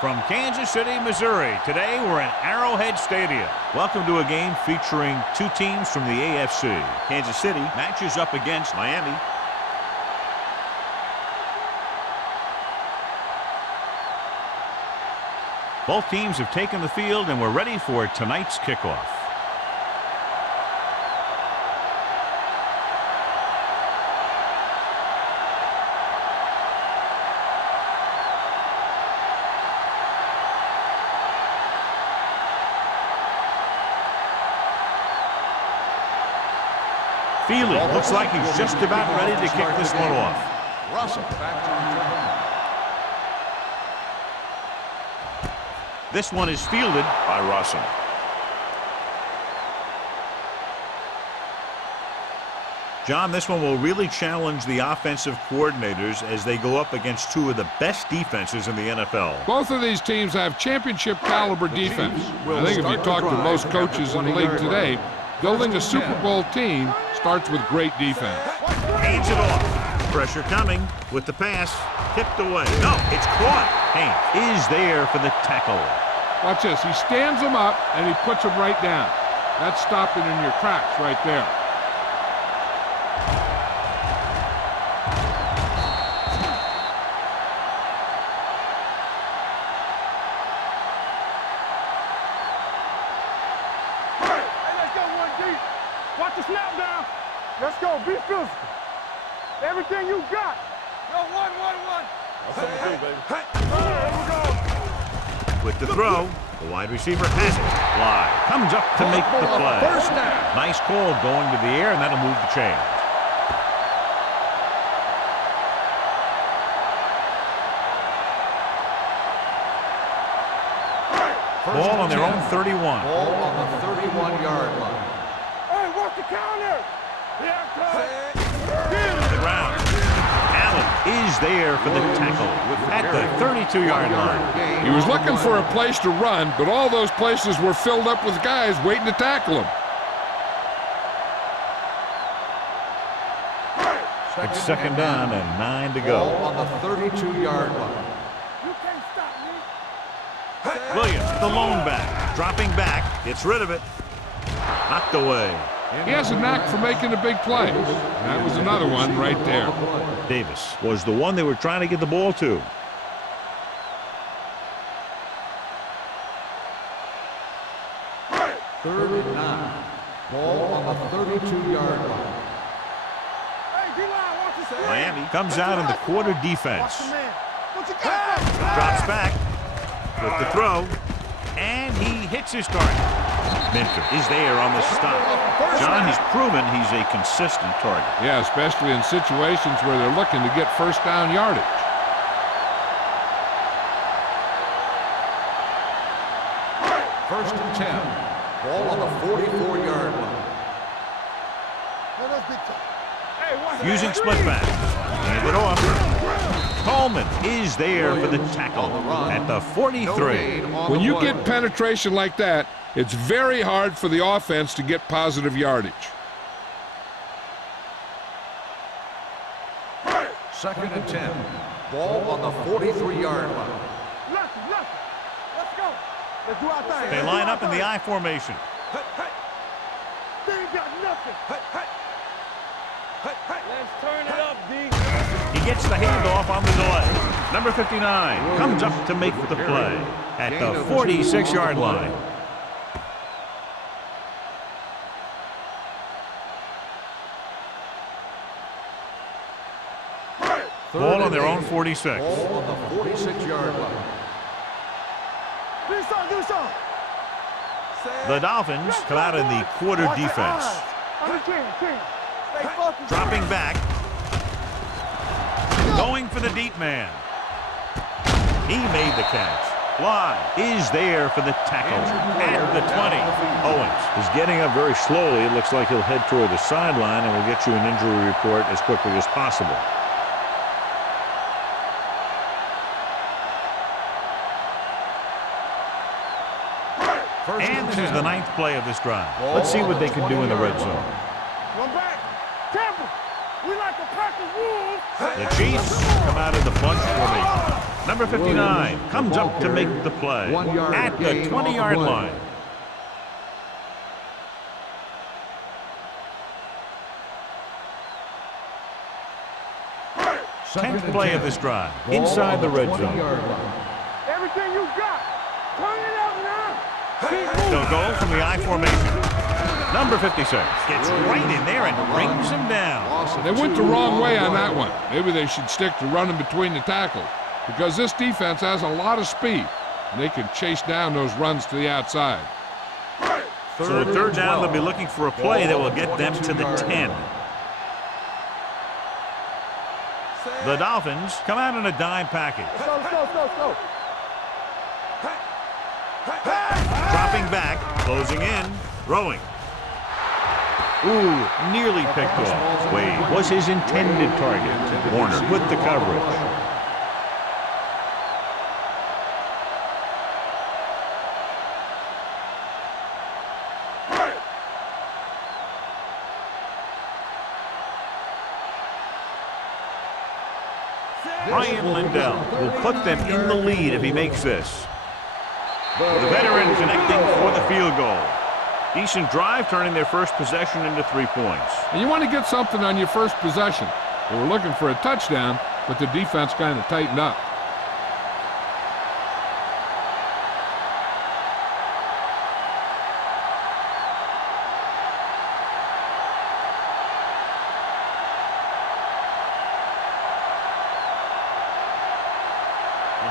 From Kansas City, Missouri, today we're in Arrowhead Stadium. Welcome to a game featuring two teams from the AFC. Kansas City matches up against Miami. Both teams have taken the field and we're ready for tonight's kickoff. Feely looks like he's just about ready to kick this one off. Russell back to this one is fielded by Russell. John, this one will really challenge the offensive coordinators as they go up against two of the best defenses in the NFL. Both of these teams have championship caliber defense. I think if you talk to most coaches in the league today, building a Super Bowl team starts with great defense. Hands it off. Pressure coming with the pass. Tipped away. No, it's caught. Haynes is there for the tackle. Watch this. He stands him up and he puts him right down. That's stopping in your tracks right there. Watch the snap down. Let's go. Be physical. Everything you got. Go, one. That's what we do, baby. There we go. With the throw, the wide receiver has it. Fly. Comes up to make the play. First down. Nice call going to the air, and that'll move the chains. Ball on their own 31. Ball on the 31-yard line. Hey, what's the counter? Yeah, The ground. Allen is there for the tackle at the 32-yard line. He was looking for a place to run, but all those places were filled up with guys waiting to tackle him. It's second down and 9 to go. Ball on the 32-yard line. You can't stop me. Williams, the lone back, dropping back, gets rid of it. Knocked away. He has a knack for making the big plays. That was another one right there. Davis was the one they were trying to get the ball to. Third and 9. Ball on the 32-yard line. Hey, D-line, watch the screen. Miami comes out in the quarter Watch defense. the man. What you got? Drops back with the throw, and he hits his target. Minter is there on the stop. John has proven he's a consistent target. Yeah, especially in situations where they're looking to get first down yardage. First and 10. Ball on the 44-yard line. Hey, watch Using split back. Hand it off. Coleman is there for the tackle at the 43. When you get penetration like that, it's very hard for the offense to get positive yardage. Second and 10. Ball on the 43-yard line. Let's go. Let's do our thing. They line up in the I formation. They ain't got nothing. Let's turn it up, D. He gets the handoff on the delay. Number 59 comes up to make the play at the 46-yard line. Ball on their own 46. Ball on the 46-yard line. Do something. The Dolphins come out in the quarter defense. Stay focused. Dropping back. Going for the deep man. He made the catch. Fly is there for the tackle at the 20. Owens is getting up very slowly. It looks like he'll head toward the sideline, and we'll get you an injury report as quickly as possible. And this is the 9th play of this drive. Let's see what they can do in the red zone. One back. Tampa. We like a pack of wolves. The Chiefs come out in the bunch formation. Number 59 comes up to make the play at the 20-yard line. Tenth play of this drive, inside the red zone. Everything you got. Turn it up now. So goal from the I formation. Number 56 gets right in there and brings him down. They went the wrong way on that one. Maybe they should stick to running between the tackles because this defense has a lot of speed, and they can chase down those runs to the outside. So the third down, they'll be looking for a play that will get them to the 10. The Dolphins come out in a dime package. Go. Dropping back, closing in, throwing. Ooh, nearly picked off. Wade was his intended target. Warner with the coverage. Ryan Lindell will put them in the lead if he makes this. The veteran connecting for the field goal. Decent drive, turning their first possession into 3 points. And you want to get something on your first possession. They were looking for a touchdown, but the defense kind of tightened up.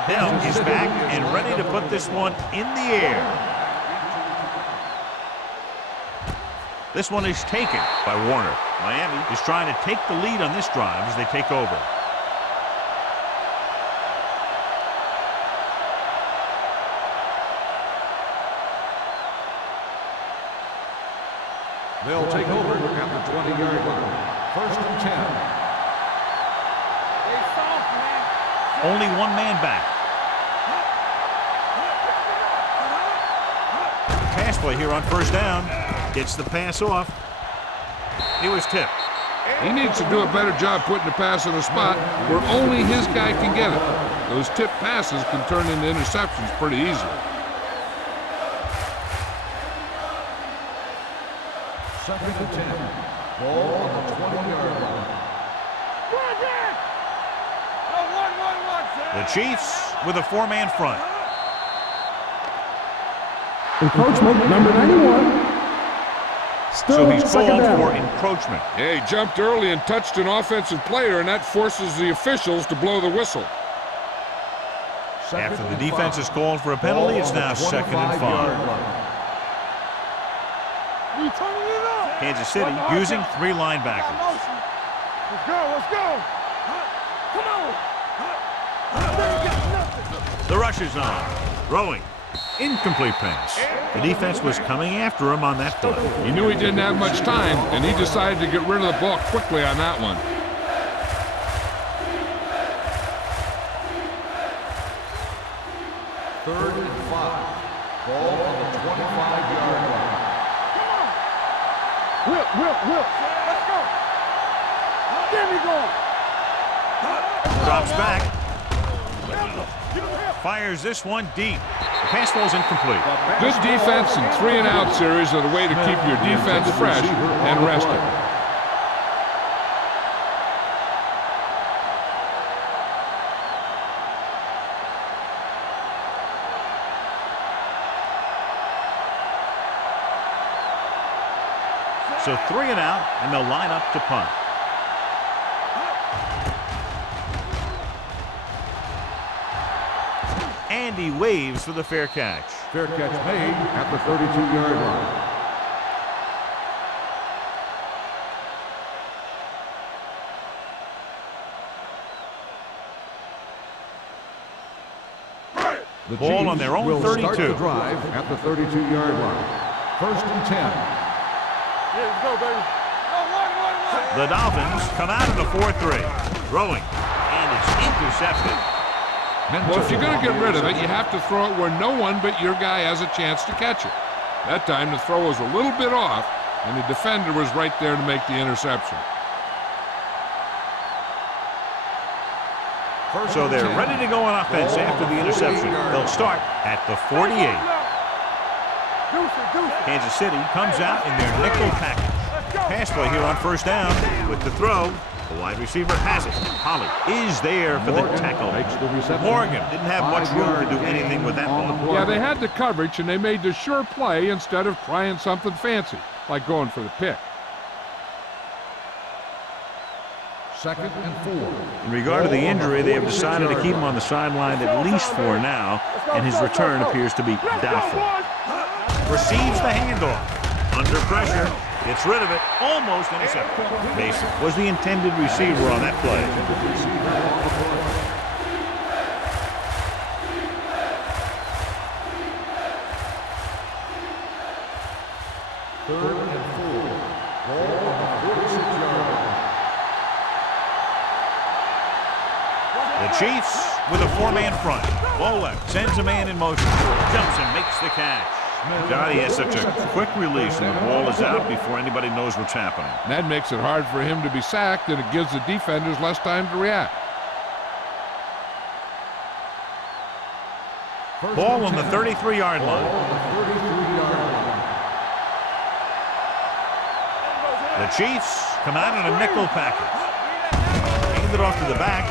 Lindell is back and ready to put this one in the air. This one is taken by Warner. Miami is trying to take the lead on this drive as they take over. They'll take over at the 20-yard line. First and 10. Only one man back. Pass play here on first down. Gets the pass off. He was tipped. He needs to do a better job putting the pass in a spot where only his guy can get it. Those tip passes can turn into interceptions pretty easily. Second and 10. Ball on the 20-yard line. The Chiefs with a 4-man front. Encroachment, number 91. Still So he's called down. for encroachment. Yeah, he jumped early and touched an offensive player, and that forces the officials to blow the whistle. After the defense is called for a penalty, it's now second and 5. Kansas City using 3 linebackers. Let's go. Come on. The rush is on. Throwing. Incomplete pass. The defense was coming after him on that play. He knew he didn't have much time, and he decided to get rid of the ball quickly on that one. Third and 5. Ball on the 25-yard line. Whip. Let's go. Get me going. Drops back. Fires this one deep. The pass falls incomplete. Good defense and 3-and-out series are the way to keep your defense fresh and rested. So 3 and out, and they'll line up to punt. And he waves for the fair catch. Fair catch made at the 32-yard line. The Ball on their own will 32. Start the drive at the 32-yard line. First and 10. Let's go, baby. The Dolphins come out in the 4-3. Throwing. And it's intercepted. Well, if you're going to get rid of it, you have to throw it where no one but your guy has a chance to catch it. That time, the throw was a little bit off, and the defender was right there to make the interception. So they're ready to go on offense after the interception. They'll start at the 48. Kansas City comes out in their nickel package. Pass play here on first down with the throw. The wide receiver has it. Holly is there for the tackle. Morgan didn't have much room to do anything with that ball. Yeah, they had the coverage, and they made the sure play instead of trying something fancy, like going for the pick. 2nd and 4. In regard to the injury, they have decided to keep him on the sideline at least for now, and his return appears to be doubtful. Receives the handoff. Under pressure. Gets rid of it. Almost intercepted. Mason was the intended receiver on that play. Third and 4. Ball on the 46-yard line. The Chiefs with a 4-man front. Ball left. Sends a man in motion. Jumps and makes the catch. God, he has such a quick release, and the ball is out before anybody knows what's happening. That makes it hard for him to be sacked, and it gives the defenders less time to react. Ball on the 33-yard line. The Chiefs come out in a nickel package. Hand it off to the back.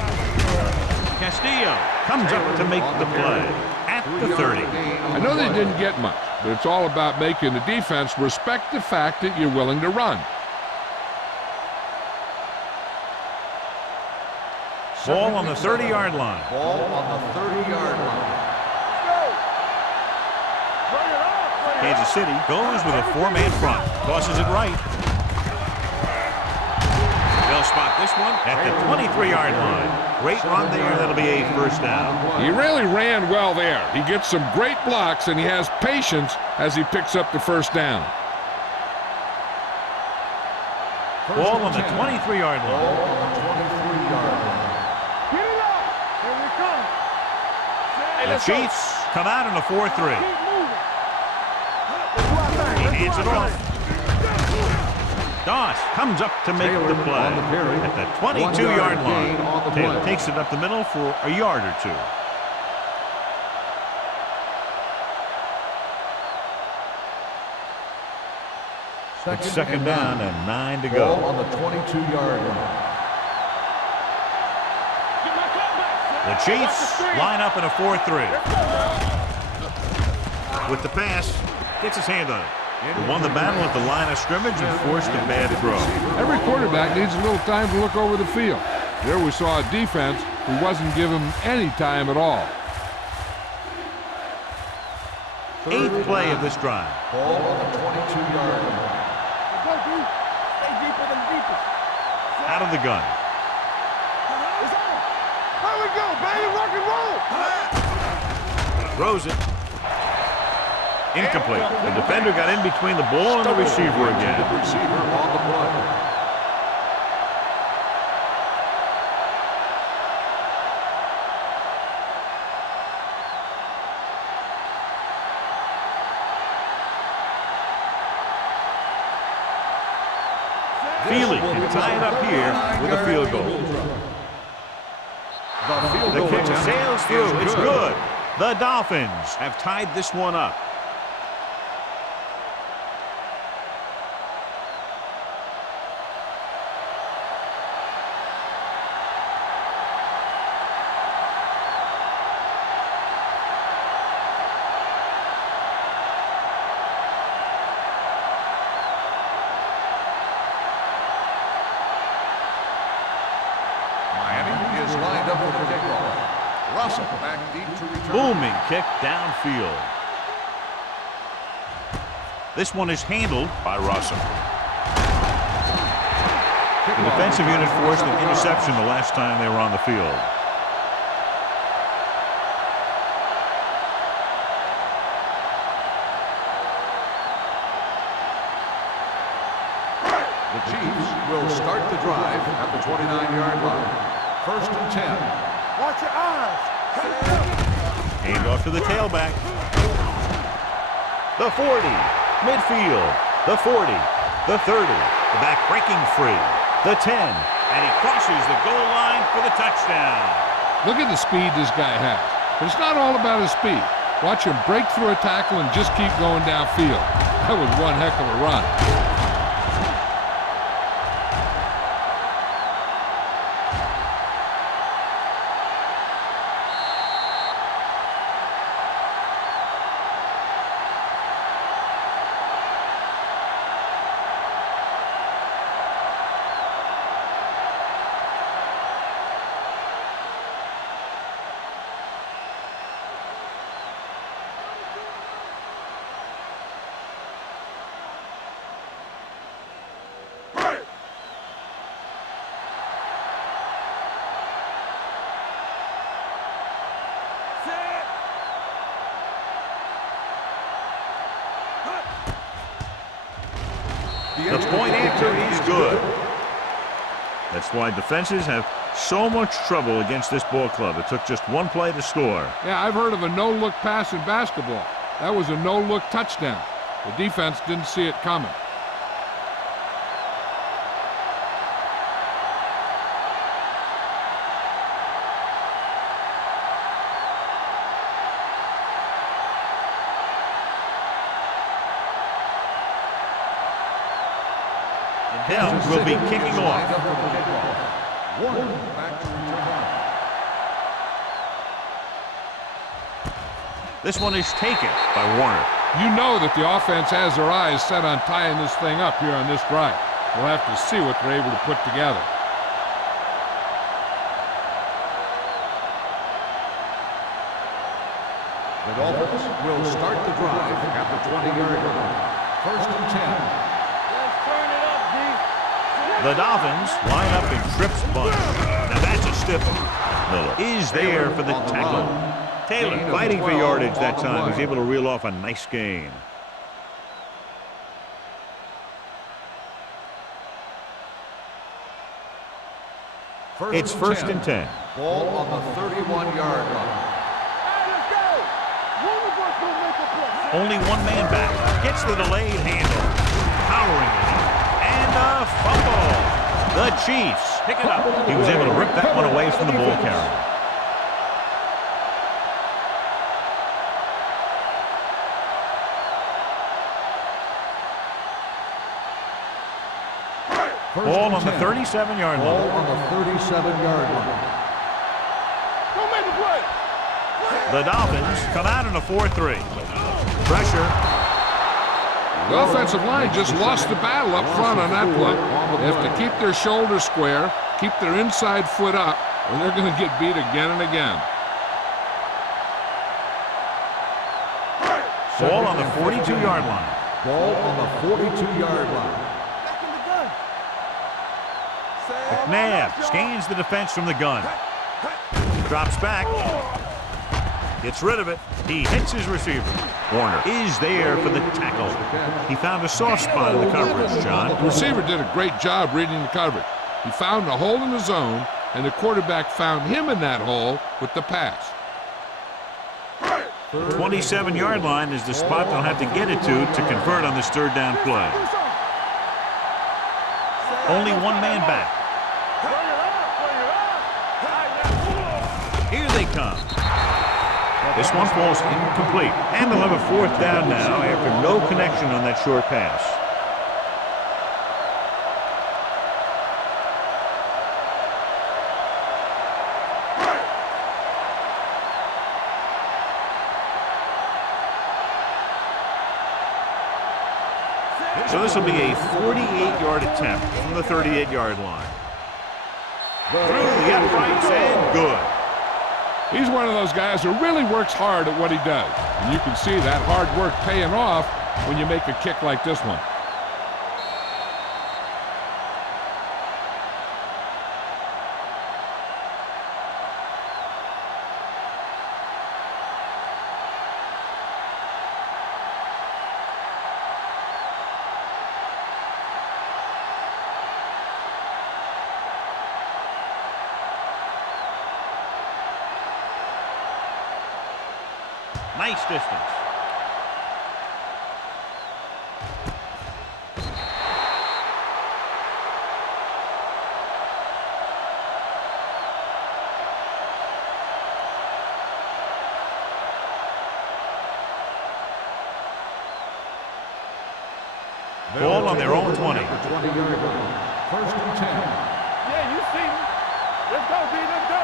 Castillo comes up to make the play at the 30. I know they didn't get much, but it's all about making the defense respect the fact that you're willing to run. Ball on the 30-yard line. Ball on the 30-yard line. Kansas City goes with a 4-man front. Tosses it right. They'll spot this one at the 23-yard line. Great run there. That'll be a first down. He really ran well there. He gets some great blocks, and he has patience as he picks up the first down. Ball on the 23-yard line. Ball on the 23-yard line. Get it up. Here we come. The Chiefs come out in a 4-3. Keep moving. He hands it off. Doss comes up to make the play at the 22-yard line. Taylor takes it up the middle for a yard or two. It's second down and 9 to go. Ball on the 22-yard line. The Chiefs line up in a 4-3. With the pass, gets his hand on it. He won the battle at the line of scrimmage and forced a bad throw. Every quarterback needs a little time to look over the field. There we saw a defense who wasn't given any time at all. 8th play of this drive. Ball on the 22-yard line. Stay deeper than deepest. Out of the gun. Here we go, baby. Rock and roll. Throws it. Incomplete. The defender got in between the ball and the receiver again. The receiver on the play. Feely can tie it up here with a field goal. The kick sails through. It's good. The Dolphins have tied this one up. Lined up for the kickoff. Russell back deep to return. Booming kick downfield. This one is handled by Russell. The defensive unit forced an interception the last time they were on the field. The Chiefs will start the drive at the 29-yard line. First and 10. Watch your eyes. Hand off to the tailback. The 40. Midfield. The 40. The 30. The back breaking free. The 10. And he crosses the goal line for the touchdown. Look at the speed this guy has. But it's not all about his speed. Watch him break through a tackle and just keep going downfield. That was one heck of a run. The point answer is good. That's why defenses have so much trouble against this ball club. It took just one play to score. Yeah, I've heard of a no-look pass in basketball. That was a no-look touchdown. The defense didn't see it coming. Hill will be kicking off. This one is taken by Warner. You know that the offense has their eyes set on tying this thing up here on this drive. We'll have to see what they're able to put together. The Dolphins will start the drive at the 20-yard line. 1st and 10. The Dolphins line up in trips bunch. Now that's a stiff one. Miller is there for the tackle. Taylor fighting for yardage that time. He's able to reel off a nice gain. It's 1st and 10. Ball on the 31-yard line. Only one man back. Gets the delayed handle. Powering it. And a fumble. The Chiefs pick it up. He was able to rip that one away from the ball carrier. Ball on the 37-yard line. Ball on the 37-yard line. Don't make the play. The Dolphins come out in a 4-3. Pressure. The offensive line just lost the battle up front on that play. They have to keep their shoulders square, keep their inside foot up, or they're going to get beat again and again. Ball on the 42-yard line. Ball on the 42-yard line. McNabb scans the defense from the gun. Drops back. Gets rid of it. He hits his receiver. Warner is there for the tackle. He found a soft spot in the coverage, John. The receiver did a great job reading the coverage. He found a hole in the zone, and the quarterback found him in that hole with the pass. 27-yard line is the spot they'll have to get it to convert on this 3rd down play. Only one man back. Here they come. This one falls incomplete. And they'll have a 4th down now after no connection on that short pass. So this will be a 48-yard attempt from the 38-yard line. Through the uprights and good. He's one of those guys who really works hard at what he does. And you can see that hard work paying off when you make a kick like this one. Nice distance. Ball on their own 20. At the 20-yard line. First and 10. Yeah, you see me. Let's go, B. Let's go.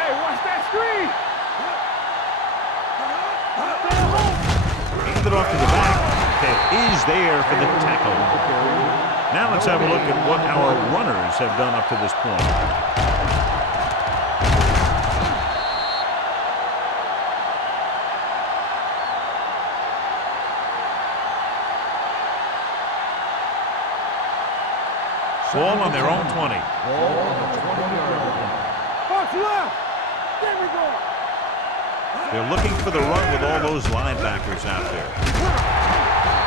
Hey, watch that screen. Handed off to the back. That is there for the tackle. Now let's have a look at what our runners have done up to this point. Ball on their own 20. Ball on the 20-yard line. Box left. There we go. They're looking for the run with all those linebackers out there.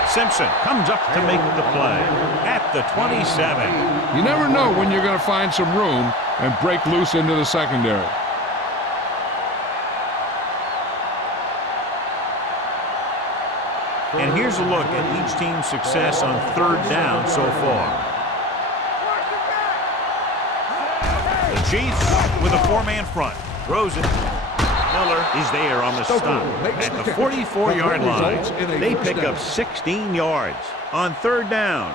Simpson comes up to make the play at the 27. You never know when you're going to find some room and break loose into the secondary. And here's a look at each team's success on third down so far. The Chiefs with a four-man front. Throws it. Miller is there on the stop. At the 44-yard line, they pick up 16 yards on third down.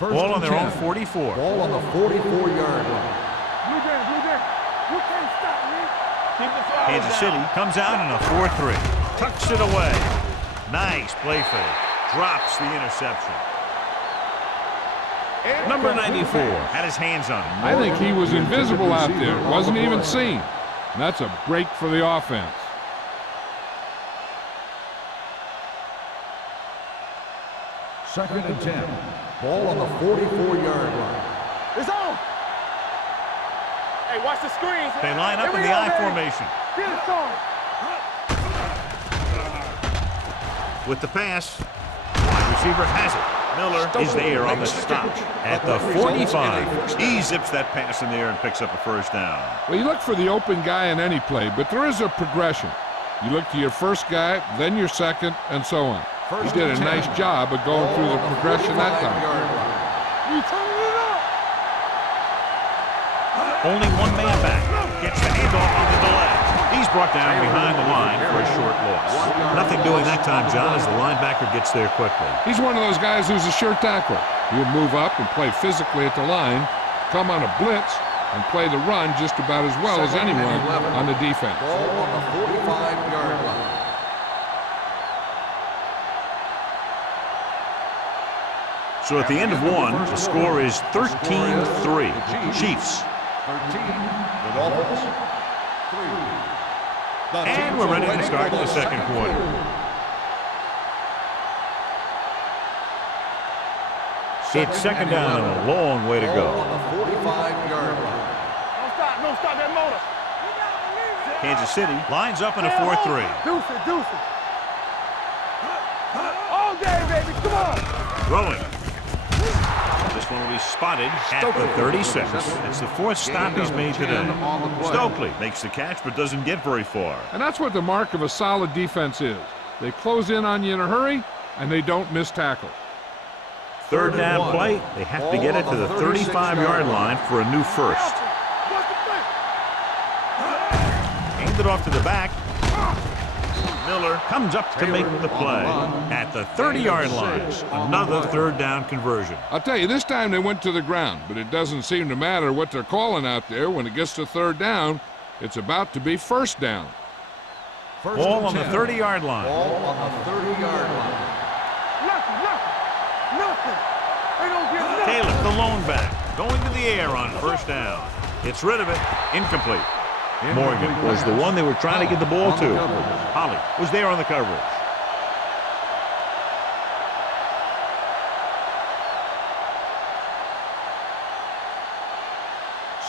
Ball on their own 44. Ball on the 44-yard line. Blue Jam. You can't stop me. Keep the fire Kansas down. City comes out in a 4-3. Tucks it away. Nice play fake. Drops the interception. Number 94 had his hands on it. I think he was invisible out there. Wasn't even seen. And that's a break for the offense. Second and 10. Ball on the 44-yard line. It's on. Hey, watch the screen. They line up Here in we the go, I baby. formation. Get it started. With the pass, wide receiver has it. Miller is there on the stop at the 45. He zips that pass in the air and picks up a first down. Well, you look for the open guy in any play, but there is a progression. You look to your first guy, then your second, and so on. He did a nice job of going through the progression that time. You turning it up. Only one man back. Gets the handoff on the delay. He's brought down behind the line for a short loss. Nothing doing that time, John, as the linebacker gets there quickly. He's one of those guys who's a sure tackler. He'll move up and play physically at the line, come on a blitz, and play the run just about as well as anyone on the defense. Ball on the 45-yard line. So at the end of one, the score is 13-3. Chiefs. 13, the Dolphins. 3. And we're ready to start the second quarter. It's second down and a long way to go. Ball on the 45-yard line. Don't stop that motor. Kansas City lines up in a 4-3. Deuces. All day, baby. Come on. Throwing. This one will be spotted at the 36. It's the fourth stop he's made today. Stokely makes the catch but doesn't get very far. And that's what the mark of a solid defense is. They close in on you in a hurry, and they don't miss tackle. Third down play, they have to get it to the 35-yard line for a new first. Handed off to the back. Miller comes up to make the play at the 30-yard line. Another third down conversion. I'll tell you, this time they went to the ground, but it doesn't seem to matter what they're calling out there. When it gets to third down, it's about to be first down. Ball on the 30-yard line. Ball on the 30-yard line. Nothing. They don't get nothing. Taylor, the lone back, going to the air on first down. Gets rid of it. Incomplete. Morgan was the one they were trying to get the ball to. Holly was there on the coverage.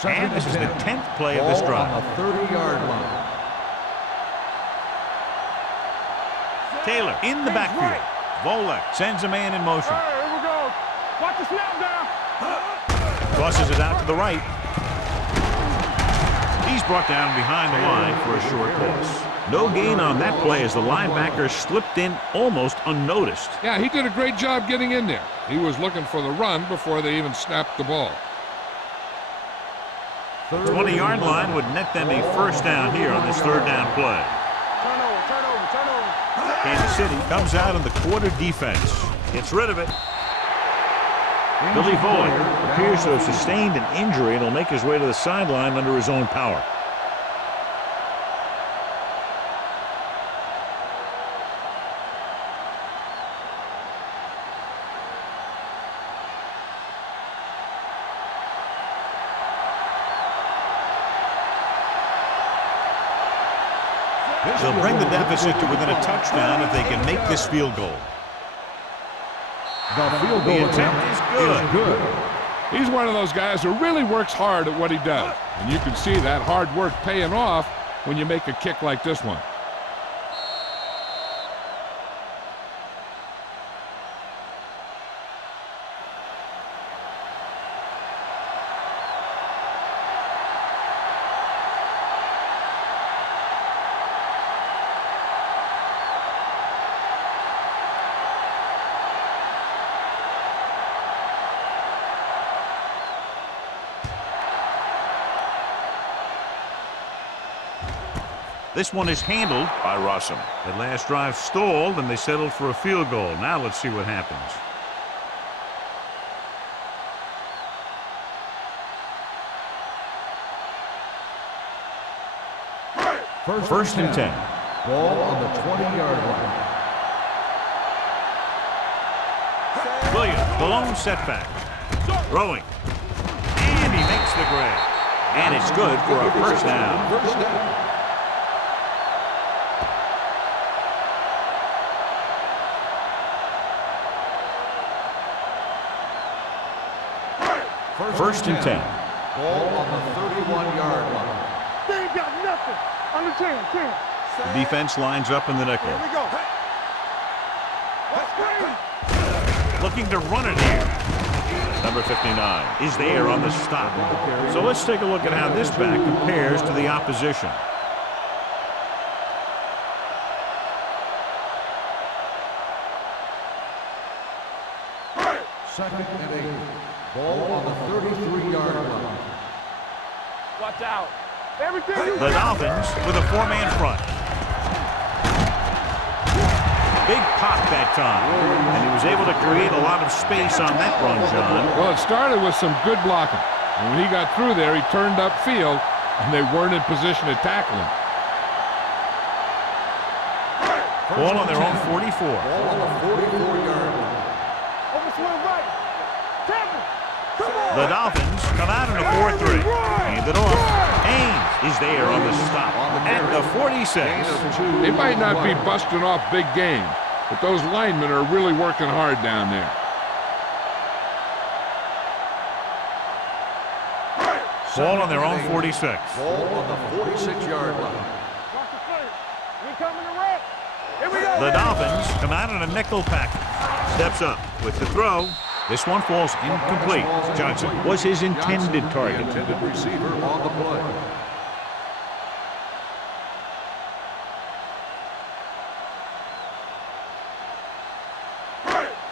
And this is the 10th play of this drive. On the 30-yard line. Taylor in the backfield. Volek sends a man in motion. All right, here we go. Watch the snap down. Tosses it out to the right. He's brought down behind the line for a short loss. No gain on that play as the linebacker slipped in almost unnoticed. Yeah, he did a great job getting in there. He was looking for the run before they even snapped the ball. The 20-yard line would net them a first down here on this third down play. Turnover. Kansas City comes out in the quarter defense. Gets rid of it. Billy Voigt appears to have sustained an injury and will make his way to the sideline under his own power. They'll bring the deficit to within a touchdown if they can make this field goal. The field goal attempt is good. He's one of those guys who really works hard at what he does. And you can see that hard work paying off when you make a kick like this one. This one is handled by Rossum. The last drive stalled, and they settled for a field goal. Now let's see what happens. First and 10. Ball on the 20-yard line. Williams, the lone setback. Throwing. And he makes the grab. And it's good for a first down. First down. First and 10. Ball on the 31-yard line. They ain't got nothing. On the 10. The defense lines up in the nickel. Here we go. Let's go. Looking to run it here. Number 59 is there on the stop. So let's take a look at how this back compares to the opposition. Second and 8. Ball on the 33-yard line. Watch out. Everything you The Dolphins with a four-man front. Big pop that time, and he was able to create a lot of space on that run, John. Well, it started with some good blocking. And when he got through there, he turned upfield, and they weren't in position to tackle him. Ball on their own 44. Ball on the 44-yard line. over to the right. Tackle. Come on. The Dolphins come out in a 4-3. Hand it off. Haynes is there on the stop at the 46. They might not be busting off big game, but those linemen are really working hard down there. Ball on their own 46. Ball on the 46-yard line. Watch the play. We coming to red. Here we go. The Dolphins come out in a nickel package. Steps up with the throw. This one falls incomplete. Johnson was his intended target. The intended receiver on the play.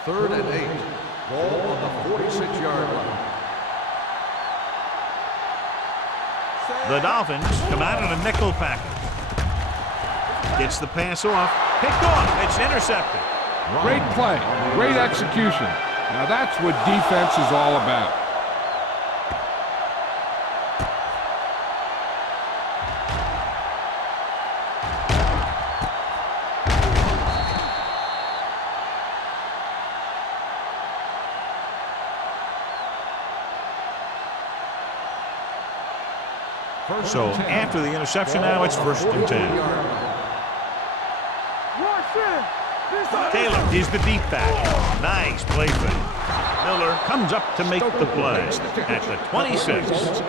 Third and 8. Ball on the 46-yard line. The Dolphins come out in a nickel package. Gets the pass off. Picked off. It's intercepted. Great play, great execution. Now that's what defense is all about. So after the interception now, it's first and 10. Taylor is the deep back. Nice play fake. Miller comes up to make the play at the 26.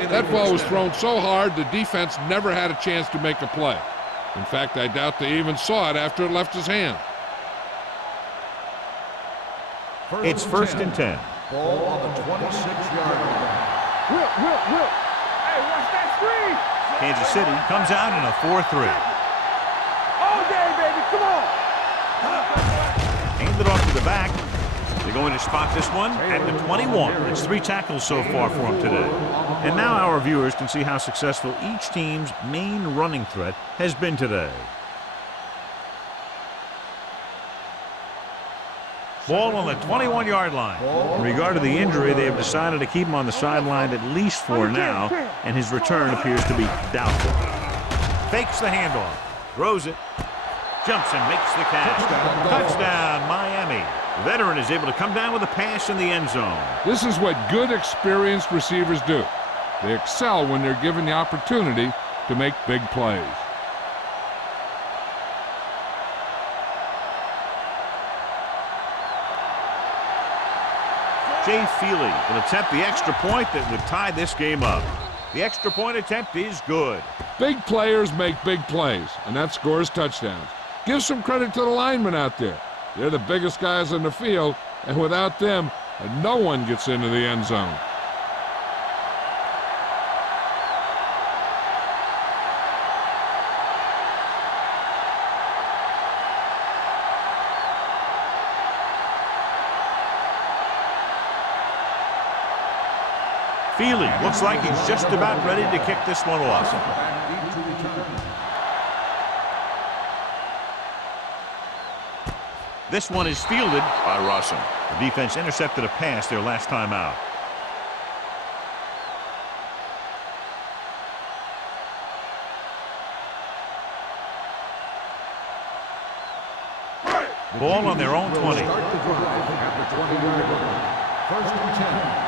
That ball was thrown so hard the defense never had a chance to make a play. In fact, I doubt they even saw it after it left his hand. It's first and 10. Ball on the 26-yard line. Will. Hey, watch that screen. Kansas City comes out in a 4-3. Hand it off to the back. They're going to spot this one at the 21. It's 3 tackles so far for him today. And now our viewers can see how successful each team's main running threat has been today. Ball on the 21-yard line. In regard to the injury, they have decided to keep him on the sideline at least for now, and his return appears to be doubtful. Fakes the handoff, throws it, jumps and makes the catch. Touchdown, Miami. The veteran is able to come down with a pass in the end zone. This is what good, experienced receivers do. They excel when they're given the opportunity to make big plays. Jay Feely will attempt the extra point that would tie this game up. The extra point attempt is good. Big players make big plays, and that scores touchdowns. Give some credit to the linemen out there. They're the biggest guys on the field, and without them, no one gets into the end zone. Feely looks like he's just about ready to kick this one off. This one is fielded by Rawson. The defense intercepted a pass their last time out. Ball on their own 20. Start the drive at the 20-yard line. 1st and 10.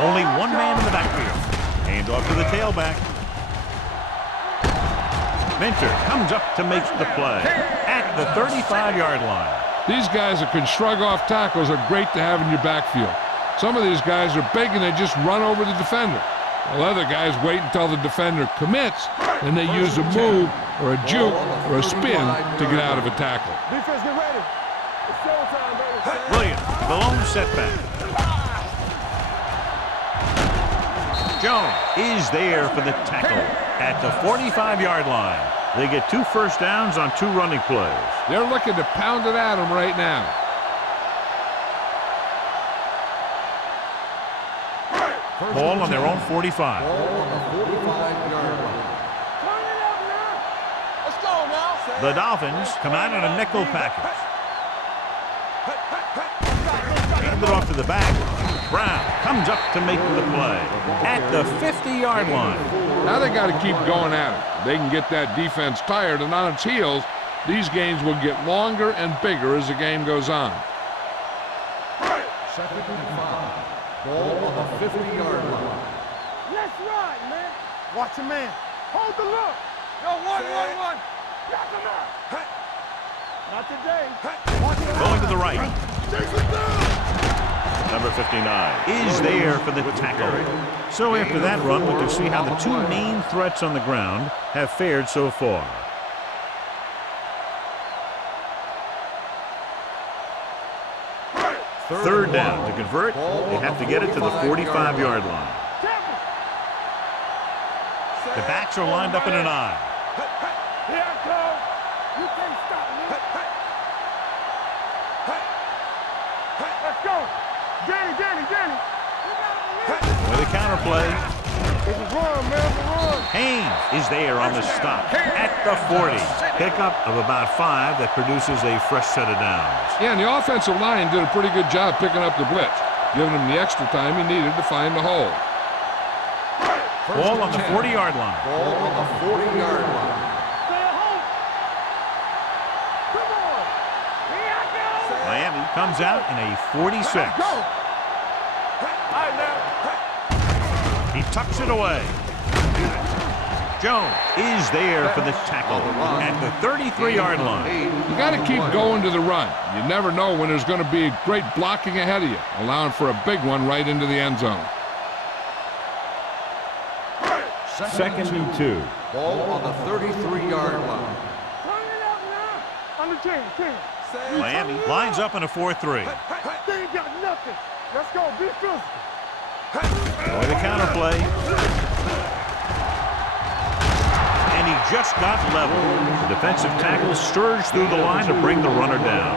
Only one man in the backfield. Hand off to the tailback. Minter comes up to make the play at the 35-yard line. These guys that can shrug off tackles are great to have in your backfield. Some of these guys are big and they just run over the defender. While other guys wait until the defender commits, and they use a move or a juke or a spin to get out of a tackle. Defense, get ready. It's showtime, baby. Williams, the lone setback. Jones is there for the tackle at the 45-yard line. They get 2 first downs on 2 running plays. They're looking to pound it at him right now. Ball on their own 45. Ball on the 45-yard line. Turn it up now. Let's go now. The Dolphins come out in a nickel package. Hand it off to the back. Brown comes up to make the play at the 50-yard line. Now they got to keep going at it. They can get that defense tired and on its heels. These games will get longer and bigger as the game goes on. 2nd and 5. Ball on the 50-yard line. Let's ride, man. Watch your man. Hold the look. Yo, one. Got them out. Not today. Watch it. Going to the right. Chase it down. Number 59 is there for the tackle. So after that run, we can see how the 2 main threats on the ground have fared so far. Third down. To convert, they have to get it to the 45-yard line. The backs are lined up in an I. Here I come. You can't stop me. Let's go. Danny. With a counter play, It's a run, man. It's a run. Haynes is there on the stop at the 40. Pickup of about 5 that produces a fresh set of downs. Yeah, and the offensive line did a pretty good job picking up the blitz, giving him the extra time he needed to find the hole. Ball on the 40-yard line. Ball on the 40-yard line. Stay at home. Come on. Here I go. Miami comes out in a 46. Go. All right, now. He tucks it away. Jones is there for the tackle at the 33-yard line. You got to keep going to the run. You never know when there's going to be great blocking ahead of you, allowing for a big one right into the end zone. 2nd and 2. Ball on the 33-yard line. Turn it up now. Under 10. Miami lines up in a 4-3. They ain't got nothing. Let's go. Be physical. With a counter play. And And he just got level. The defensive tackle surged through the line to bring the runner down.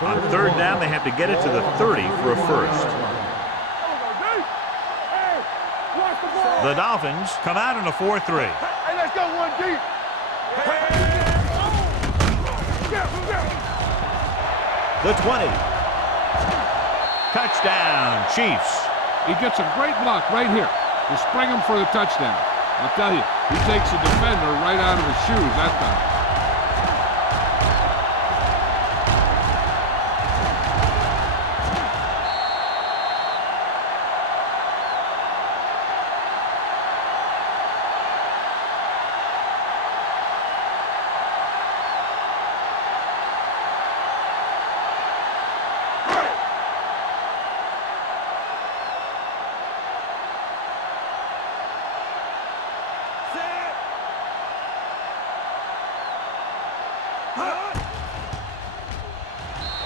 On third down, they have to get it to the 30 for a first. The Dolphins come out in a 4-3. Hey, let's go one deep. The 20. Touchdown, Chiefs. He gets a great block right here to spring him for the touchdown. I'll tell you, he takes the defender right out of his shoes that time.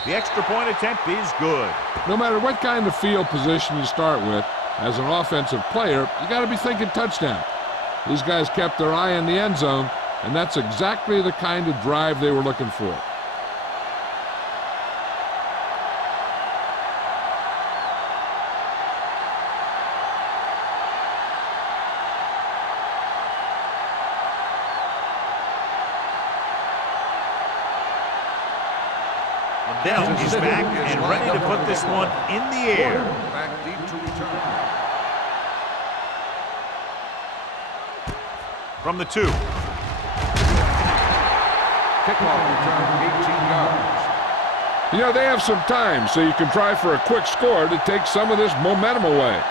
The extra point attempt is good. No matter what kind of field position you start with, as an offensive player, you got to be thinking touchdown. These guys kept their eye on the end zone, and that's exactly the kind of drive they were looking for. Dell is back and ready to put this one in the air. Back deep to return. From the 2. Kickoff return, 18 yards. You know, they have some time, so you can try for a quick score to take some of this momentum away.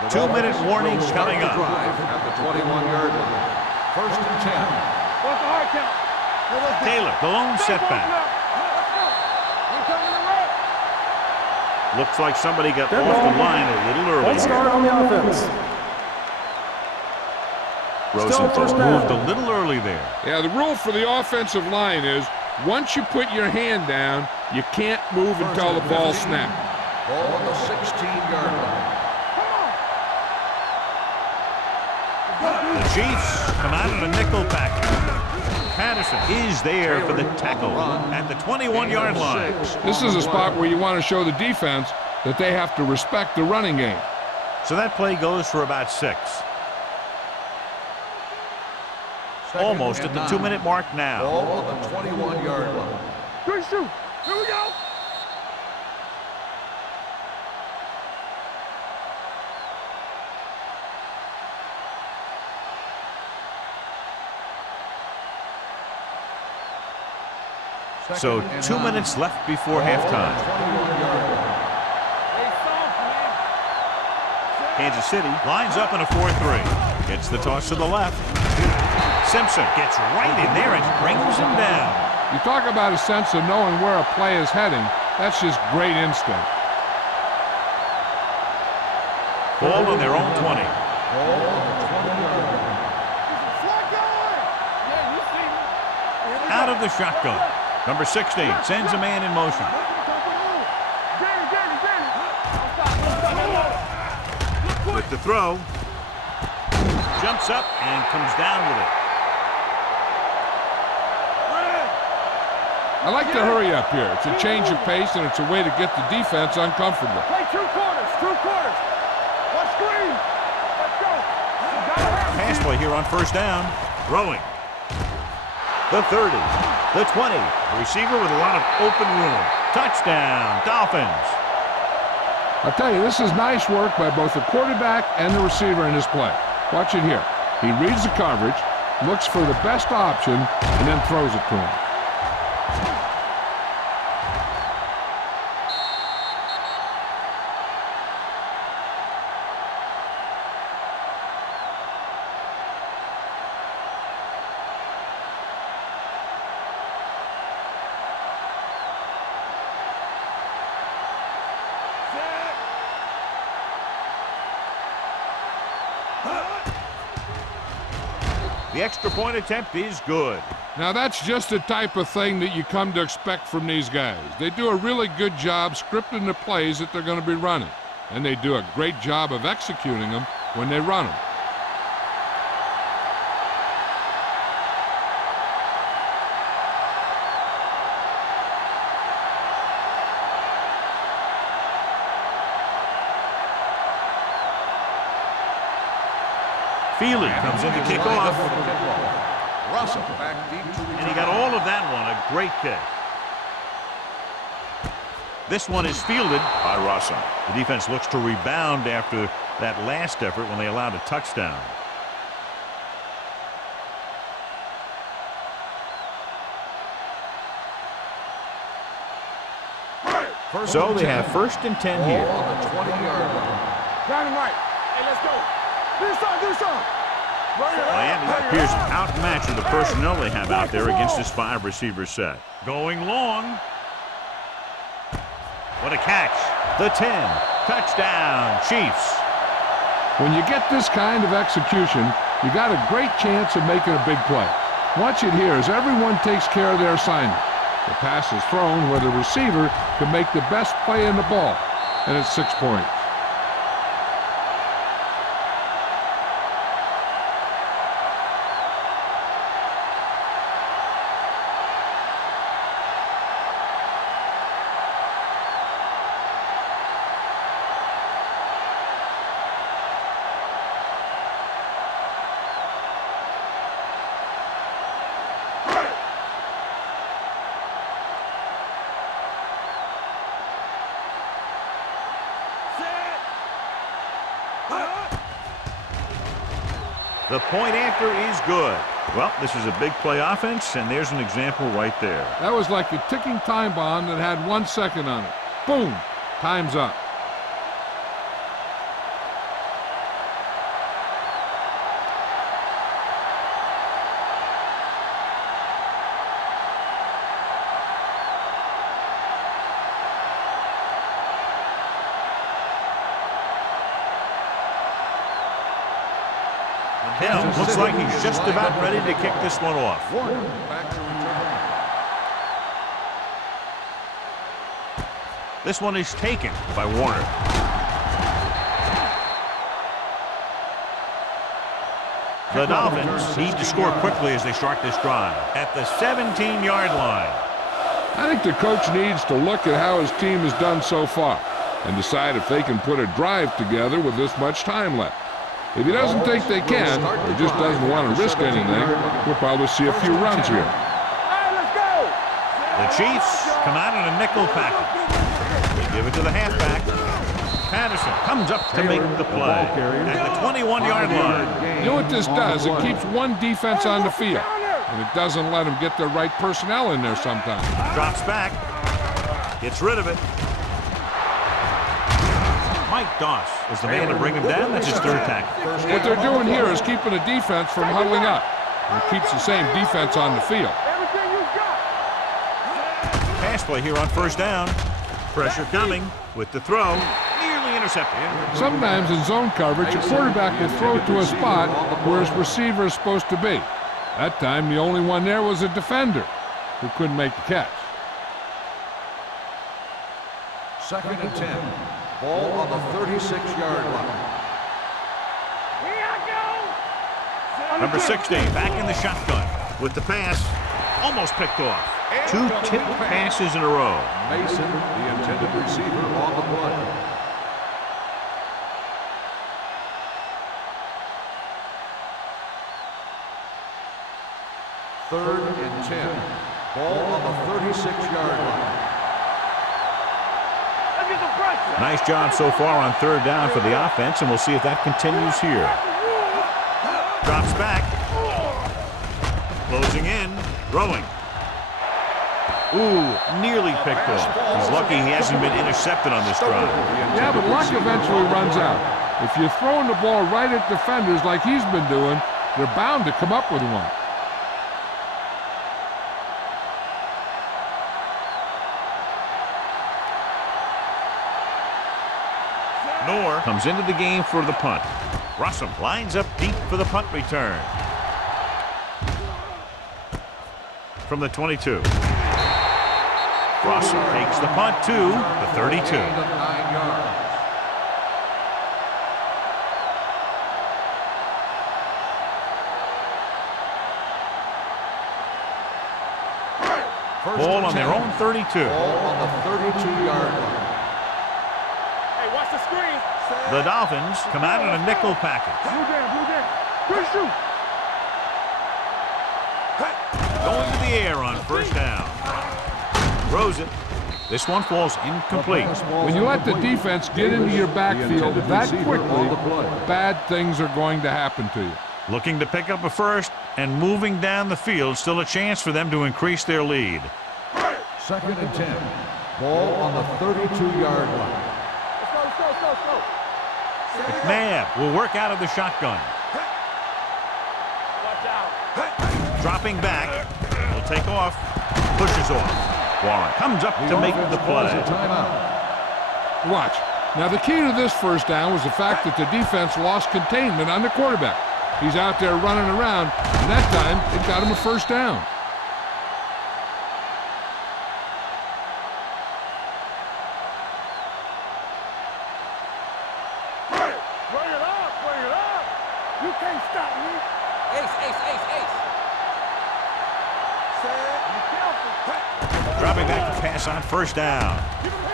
The 2-minute warning will start coming the up. drive at the 21-yard line. First and 10. What's the hard count? Taylor, the lone setback. Looks like somebody got Dead off ball. the line a little early. One start on the offense. Rosenthal first down. moved a little early there. Yeah, the rule for the offensive line is once you put your hand down, you can't move until the ball snaps. Ball on the 16-yard line. The Chiefs come out in a nickel package. Patterson is there for the tackle at the 21-yard line. This is a spot where you want to show the defense that they have to respect the running game. So that play goes for about 6. Almost at the 2-minute mark now. Ball on the 21-yard line. 3 shoot. Here we go. So 2 minutes left before halftime. Kansas City lines up in a 4-3. Gets the toss to the left. Simpson gets right in there and brings him down. You talk about a sense of knowing where a play is heading. That's just great instinct. Ball on their own 20. Out of the shotgun. Number 16 sends a man in motion. With the throw. Jumps up and comes down with it. I like to hurry up here. It's a change of pace, and it's a way to get the defense uncomfortable. Play 2 quarters. 2 quarters. One screen. Let's go. Pass play here on first down. Throwing. The 30. The 20. The receiver with a lot of open room. Touchdown, Dolphins. I'll tell you, this is nice work by both the quarterback and the receiver in this play. Watch it here. He reads the coverage, looks for the best option, and then throws it to him. The extra point attempt is good. Now that's just the type of thing that you come to expect from these guys. They do a really good job scripting the plays that they're going to be running, and they do a great job of executing them when they run them. Feely comes in to kick off. Russell back deep to And he got all of that one. A great kick. This one is fielded by Russell. The defense looks to rebound after that last effort when they allowed a touchdown. So they have 1st and 10 here. on the 20-yard line. Dynamite. Hey, let's go. Do something. Miami appears outmatched with the personnel they have out there against this 5-receiver set. Going long. What a catch. The 10. Touchdown, Chiefs. When you get this kind of execution, you got a great chance of making a big play. Watch it here as everyone takes care of their assignment. The pass is thrown where the receiver can make the best play in the ball, and it's 6 points. The point after is good. Well, this is a big play offense, and there's an example right there. That was like a ticking time bomb that had 1 second on it. Boom! Time's up. Hill looks like he's just about ready to kick this one off. Back to return. This one is taken by Warner. The Dolphins need to score quickly as they start this drive at the 17-yard line. I think the coach needs to look at how his team has done so far and decide if they can put a drive together with this much time left. If he doesn't think they can, or just doesn't want to risk anything, we'll probably see a few runs here. Hey, let's go. The Chiefs come out in a nickel package. They give it to the halfback. Patterson comes up to make the play at the 21-yard line. You know what this does? It keeps one defense on the field, and it doesn't let them get the right personnel in there sometimes. Drops back. Gets rid of it. Mike Doss is the man to bring him down. That's his 3rd tackle. What they're doing here is keeping the defense from huddling up. And it keeps the same defense on the field. Everything you got. Pass play here on 1st down. Pressure coming with the throw. Nearly intercepted. Sometimes in zone coverage, a quarterback will throw to a spot where his receiver is supposed to be. That time, the only one there was a defender who couldn't make the catch. 2nd and 10. Ball on the 36-yard line. Here I go. Number 16 back in the shotgun with the pass. Almost picked off. 2 tipped passes in a row. Mason, the intended receiver, on the play. Third and 10. Ball on the 36-yard line. Look at the pressure. Nice job so far on 3rd down for the offense, and we'll see if that continues here. Drops back. Closing in. Throwing. Ooh, nearly picked off. He's lucky he hasn't been intercepted on this drive. Yeah, but luck eventually runs out. If you're throwing the ball right at defenders like he's been doing, they're bound to come up with one. Noor comes into the game for the punt. Russell lines up deep for the punt return. from the 22. Russell takes the punt to the 32. Gain of 9 yards. Ball on their own 32. Ball on the 32-yard line. Hey, watch the screen. The Dolphins come out in a nickel package. Blue down, blue down. Good shoot. Going to the air on first down. Throws it. This one falls incomplete. When you let the defense get into your backfield that quickly, bad things are going to happen to you. Looking to pick up a first and moving down the field. Still a chance for them to increase their lead. 2nd and 10. Ball on the 32-yard line. Let's go. McNabb will work out of the shotgun. Watch out. Dropping back. Will take off. Pushes off. Warren comes up to make the play. Timeout. Watch. Now, the key to this first down was the fact that the defense lost containment on the quarterback. He's out there running around, and that time it got him a first down. Bring it up. You can't stop me. Ace. Dropping back to pass on first down.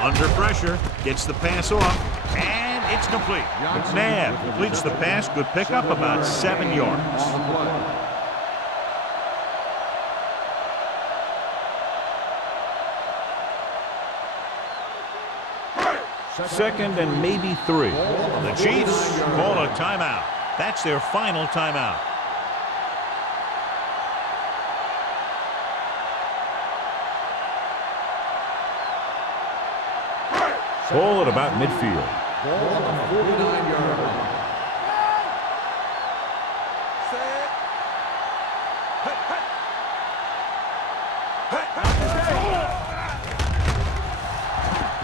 Under pressure. Gets the pass off. And it's complete. McNabb completes the pass. Good pickup, about 7 yards. On the play. Second and maybe 3. The Chiefs call a timeout. That's their final timeout. Ball at about midfield. Ball on the 49-yard line.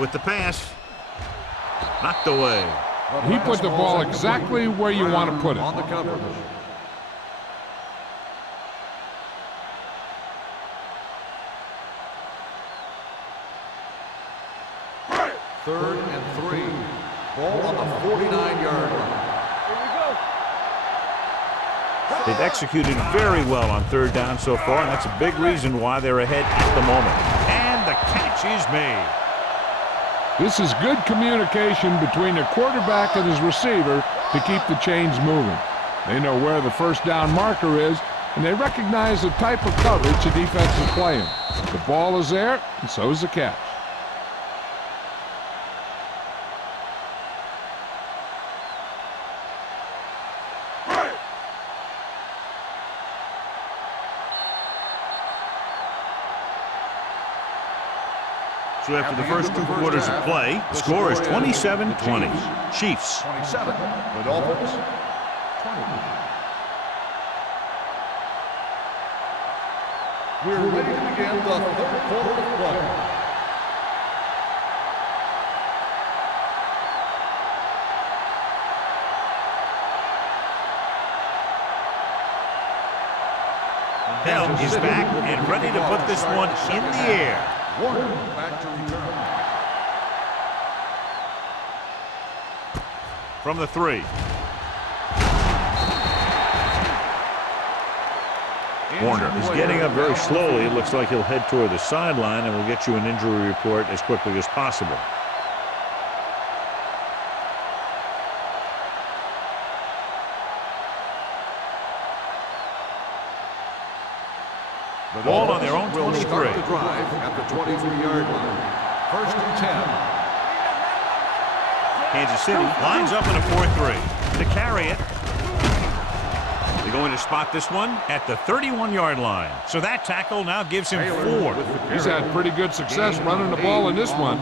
With the pass. Knocked away. He put the ball exactly where you want to put it. On the coverage. Third and 3. Ball on the 49-yard line. Here we go. They've executed very well on third down so far, and that's a big reason why they're ahead at the moment. And the catch is made. This is good communication between the quarterback and his receiver to keep the chains moving. They know where the first down marker is, and they recognize the type of coverage the defense is playing. The ball is there, and so is the catch. So after the first 2 quarters of play, the score is 27-20. Chiefs. 27. The Dolphins. 20. We're ready to begin the 3rd quarter of play. Bell is back and ready to put this one in the air. Warner back to return. From the 3. Warner is getting up very slowly. It looks like he'll head toward the sideline, and we'll get you an injury report as quickly as possible. The Ball on their own will 23. start the drive at the 23-yard line. 1st and 10. Kansas City lines up in a 4-3. To carry it. They're going to spot this one at the 31-yard line. So that tackle now gives him 4. He's had pretty good success running the ball in this one.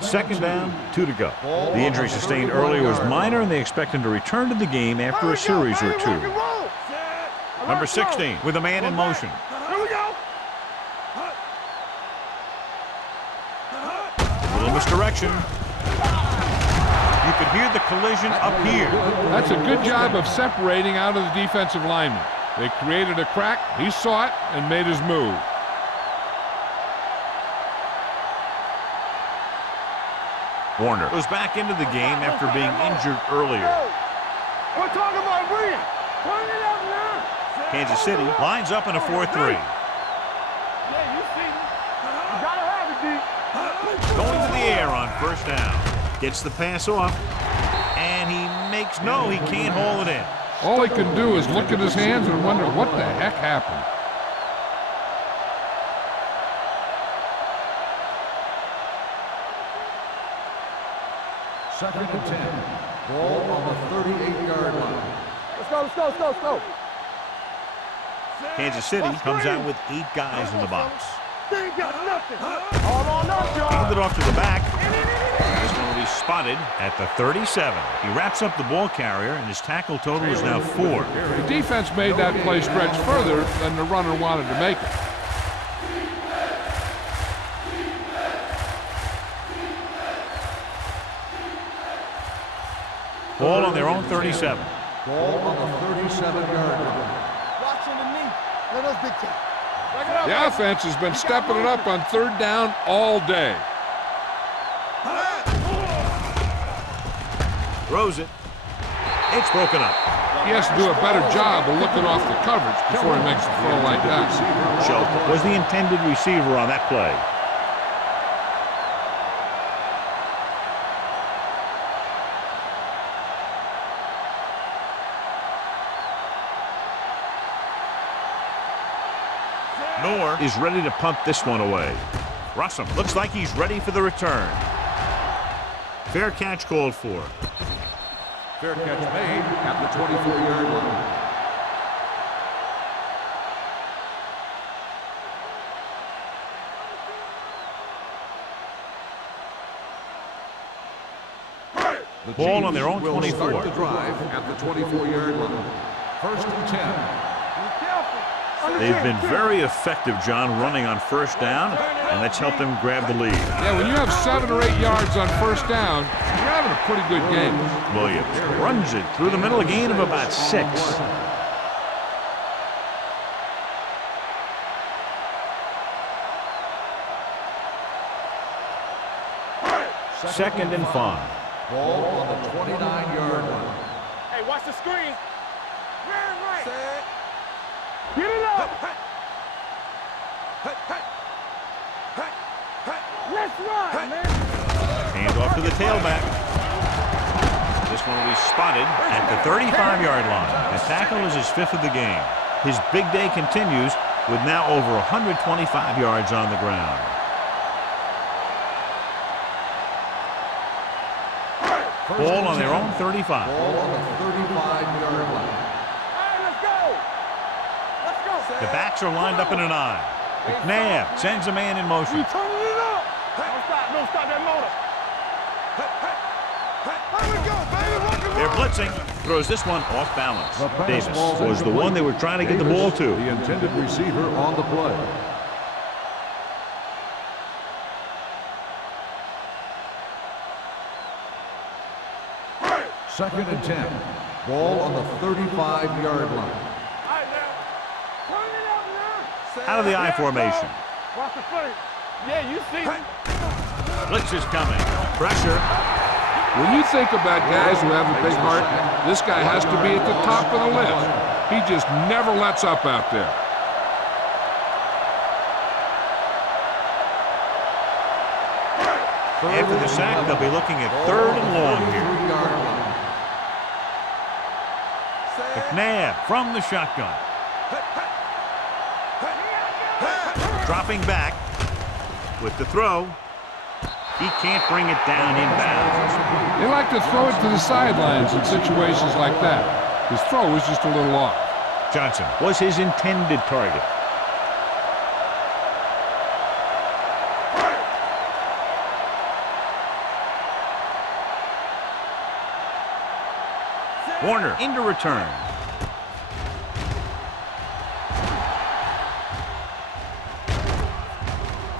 Second down, 2 to go. The injury sustained earlier was minor, and they expect him to return to the game after a series or 2. Number 16 with a man in motion. Here we go. Little misdirection. could hear the collision up here. That's a good job of separating out of the defensive lineman. They created a crack, he saw it, and made his move. Warner goes back into the game after being injured earlier. We're talking about Green. Turn it up now. Kansas City lines up in a 4-3. Yeah, you see me. You gotta have it, D. Going to the air on first down. Gets the pass off. And he makes no, he can't haul it in. All he can do is look at his hands and wonder what the heck happened. Second and 10. Ball on the 38-yard line. Let's go, let's go, let's go, let's go. Kansas City comes out with 8 guys in the box. They ain't got nothing. Hold on up, y'all. Hand it off to the back. This one will be spotted at the 37. He wraps up the ball carrier, and his tackle total is now 4. The defense made that play stretch further than the runner wanted to make it. Ball on their own 37. Ball on the 37-yard line. Watching the knee. Let us dictate. The offense has been stepping it up on third down all day. Throws it. It's broken up. He has to do a better job of looking off the coverage before he makes a throw like that. Schultz was the intended receiver on that play. Noor is ready to punt this one away. Russell looks like he's ready for the return. Fair catch called for. Fair catch made at the 24-yard line. The Ball on Chiefs their own will 24. start the drive at the 24-yard line. First and 10. They've been very effective, John, running on first down, and that's helped them grab the lead. Yeah, when you have 7 or 8 yards on first down, you're having a pretty good game. Williams runs it through the middle, a gain of about 6. Second and 5. Ball on the 29-yard line. Hey, watch the screen. Man, right. Get it up. Let's run, man. Hand off to the tailback. This one will be spotted at the 35-yard line. The tackle is his 5th of the game. His big day continues with now over 125 yards on the ground. Ball on their own 35. Ball on the 35-yard line. The backs are lined up in an I. McNabb sends a man in motion. You turning it up. Don't stop that motor. Here we go, baby. Rock and They're roll. blitzing. Throws this one off balance. Davis was the one they were trying to get the ball to. The intended receiver on the play. Second and 10. Ball on the 35-yard line. Out of the I formation. Watch the foot. Yeah, you see me. Blitz is coming. Pressure. When you think about guys who have a big heart, this guy has to be at the top of the list. He just never lets up out there. After the sack, they'll be looking at 3rd and long here. McNabb from the shotgun. Dropping back with the throw. He can't bring it down inbounds. They like to throw it to the sidelines in situations like that. His throw was just a little off. Johnson was his intended target. Warner into return.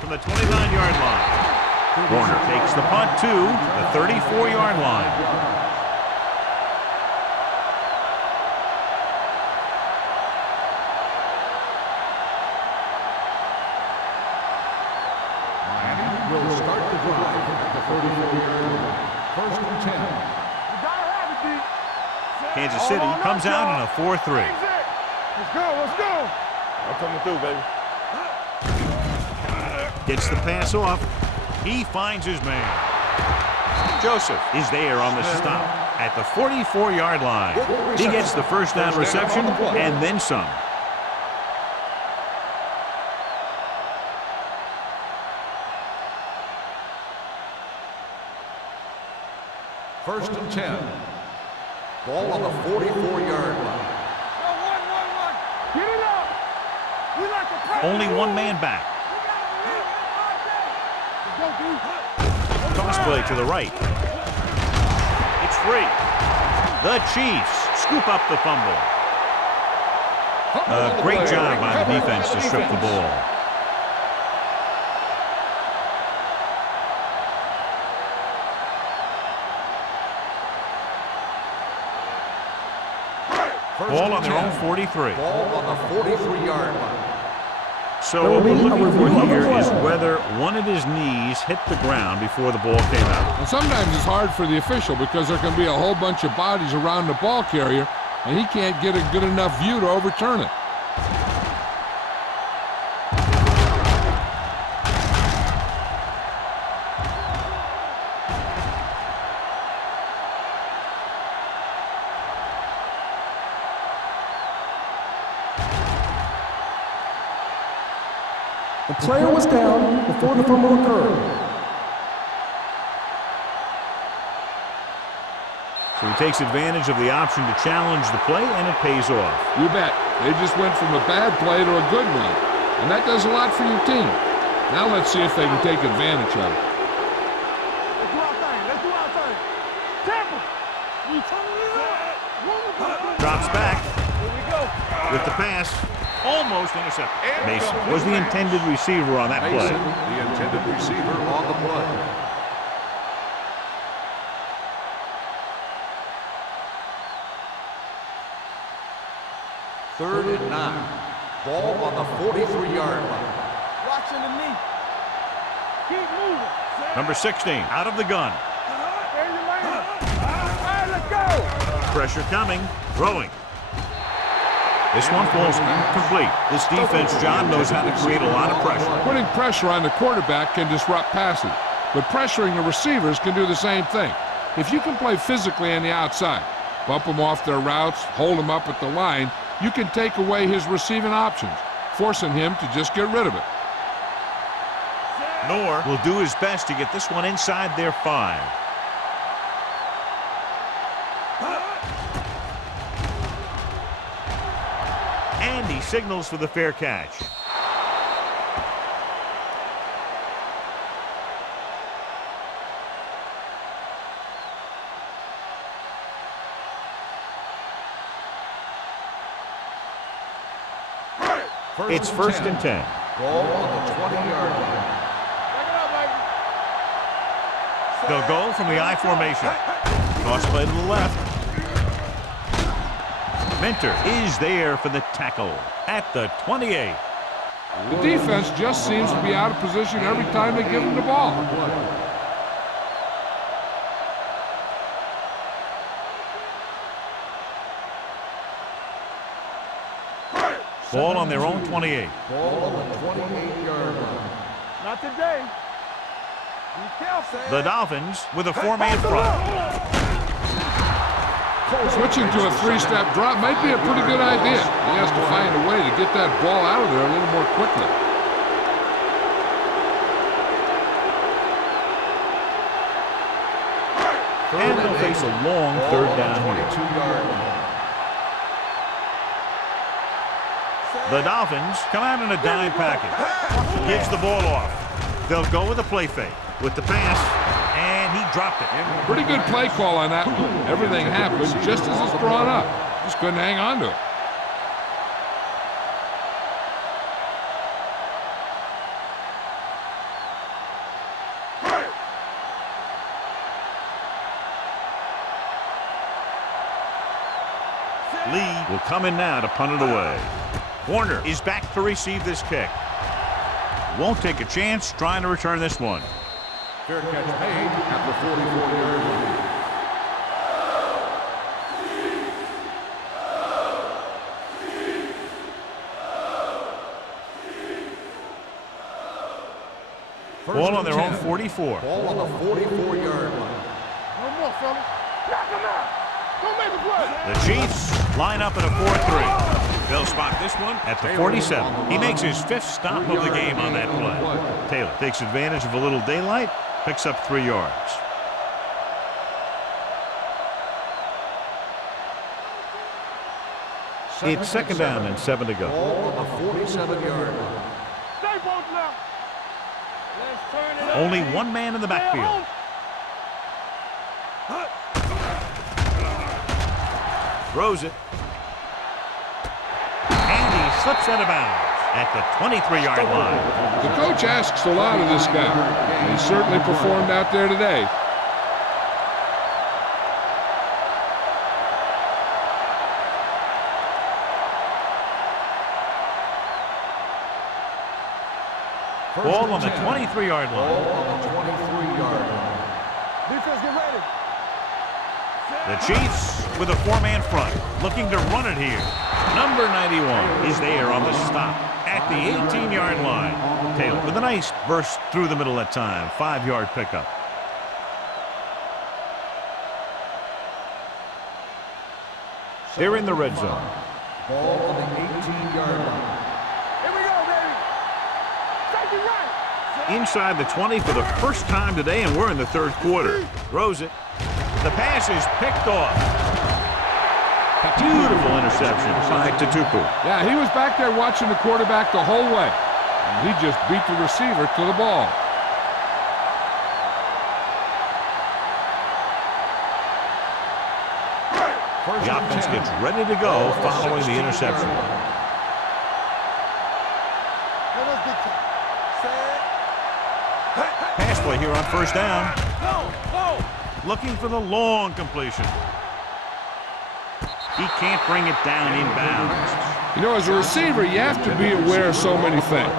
From the 29-yard line. Warner takes the punt to the 34-yard line. Will start the drive at the 34-yard line. First and 10. You gotta have it, D. Kansas City comes out in a 4-3. Let's go, let's go. I'm coming through, baby. Gets the pass off. He finds his man. Joseph is there on the stop at the 44-yard line. He gets the first down reception and then some. First and 10. Ball on the 44-yard line. Go, one. Get it up. We like to press. Only one man back. Let's go, D. Toss play to the right. It's free. The Chiefs scoop up the fumble. A great job by the defense to strip the ball. Ball on their own 43. Ball on the 43-yard line. So what we're looking for here is whether one of his knees hit the ground before the ball came out. And sometimes it's hard for the official because there can be a whole bunch of bodies around the ball carrier, and he can't get a good enough view to overturn it. The player was down before the fumble occurred. So he takes advantage of the option to challenge the play, and it pays off. You bet. They just went from a bad play to a good one, and that does a lot for your team. Now let's see if they can take advantage of it. Let's do our thing. Let's do our thing. Temple. You turn it up. Drops back Here we go. with the pass. Almost intercepted. Mason was the intended receiver on that play. Mason, the intended receiver on the play. Third and 9. Ball on the 43-yard line. Watching the knee. Keep moving. Number 16 out of the gun. There you land. All right, let's go. Pressure coming. Throwing. This one falls incomplete. This defense, John, knows how to create a lot of pressure. Putting pressure on the quarterback can disrupt passing, but pressuring the receivers can do the same thing. If you can play physically on the outside, bump them off their routes, hold them up at the line, you can take away his receiving options, forcing him to just get rid of it. Knorr will do his best to get this one inside their 5. And he signals for the fair catch. It's first and 10. Ball on the 20-yard line. Back it up, baby. They'll go from the I formation. Toss play to the left. Minter is there for the tackle at the 28. The defense just seems to be out of position every time they give him the ball. Ball on their own 28. Ball on the 28-yard line. Not today. Be careful. The Dolphins with a 4-man front. Switching to a 3-step drop might be a pretty good idea. He has to find a way to get that ball out of there a little more quickly. And they'll face a long third down here. 22-yard line. The Dolphins come out in a dime package. Gives the ball off. They'll go with a play fake. With the pass, and he dropped it. Pretty good play call on that one. Everything happened just as it's drawn up. Just couldn't hang on to it. Lee will come in now to punt it away. Warner is back to receive this kick. Won't take a chance trying to return this one. Fair catch made at the 44-yard line. Ball on their own 44. Ball on the 44-yard line. No more, fellas. Knock him out. Don't make a play. The Chiefs line up in a 4-3. They'll spot this one at the 47. He makes his 5th stop of the game on that play. Taylor takes advantage of a little daylight, picks up 3 yards. It's 2nd down and 7 to go. Ball on the 47-yard line. Stay both now. Let's turn it up. Only one man in the backfield. Throws it. And he slips out of bounds at the 23-yard line. The coach asks a lot of this guy. He certainly performed out there today. Ball on the 23-yard line. Ball on the 23-yard line. Defense, get ready. The Chiefs with a 4-man front, looking to run it here. Number 91 is there on the stop at the 18-yard line. Taylor with a nice burst through the middle that time. 5-yard pickup. They're in the red zone. Ball on the 18-yard line. Here we go, baby. Take it right. Inside the 20 for the first time today, and we're in the 3rd quarter. Throws it. The pass is picked off. Beautiful interception by Tutupu. Yeah, he was back there watching the quarterback the whole way. And he just beat the receiver to the ball. The offense gets ready to go following the interception. Pass play here on 1st down. Looking for the long completion. He can't bring it down inbounds. You know, as a receiver, you have to be aware of so many things.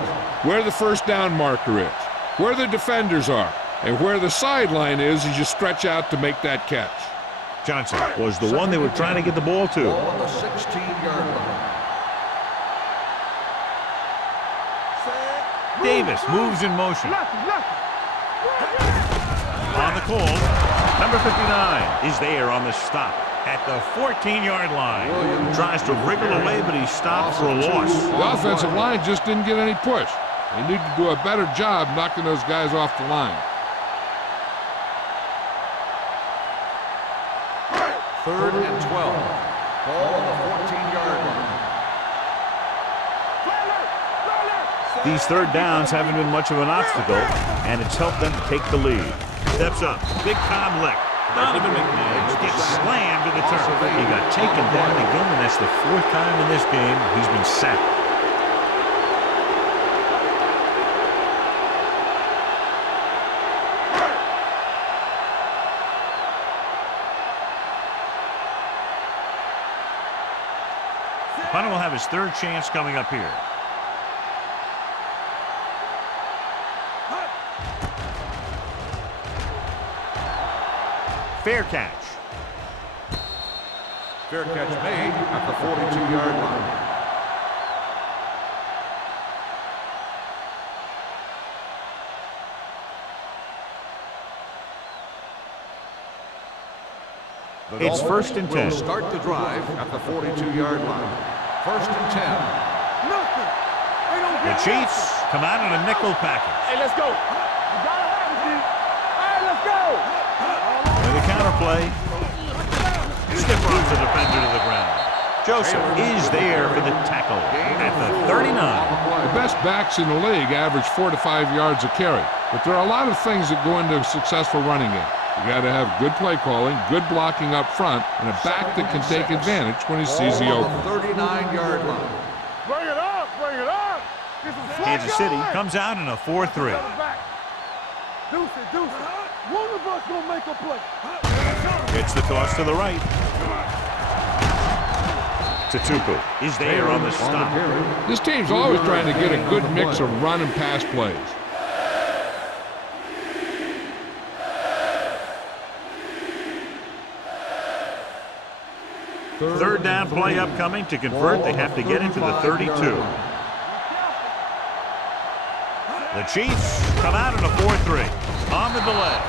Where the 1st down marker is, where the defenders are, and where the sideline is as you stretch out to make that catch. Johnson was the one they were trying to get the ball to. Ball on the 16-yard line. Davis moves in motion. On the call, number 59 is there on the stop at the 14-yard line. Tries to wriggle away, but he's stopped for a loss. The offensive line just didn't get any push. They need to do a better job knocking those guys off the line. 3rd and 12. Ball on the 14-yard line. These 3rd downs haven't been much of an obstacle, and it's helped them take the lead. Steps up, big time lick. Donovan McNabb gets slammed to the turf. He got taken down again, and that's the 4th time in this game he's been sacked. Punter will have his 3rd chance coming up here. Fair catch. Fair catch made at the 42-yard line. It's 1st and 10. Will start the drive at the 42-yard line. 1st and 10. Nothing. They don't The get Chiefs come out in a nickel package. Hey, let's go. You gotta have it, dude. All right, let's go. With a counterplay, stiff arms the defender to the ground. Joseph is there for the tackle at the 39. The best backs in the league average 4 to 5 yards a carry. But there are a lot of things that go into a successful running game. You got to have good play calling, good blocking up front, and a back that can take advantage when he sees the open. 39-yard line. Bring it up, bring it up. Get some slack Kansas City going. comes out in a 4-3. Deuce it, deuce it. One of us gonna make a play. It's the toss to the right. Tutupu is there on the stop. This team's always trying to get a good mix of run and pass plays. Third down play upcoming. To convert, they have to get into the 32. The Chiefs come out in a 4-3 on the delay.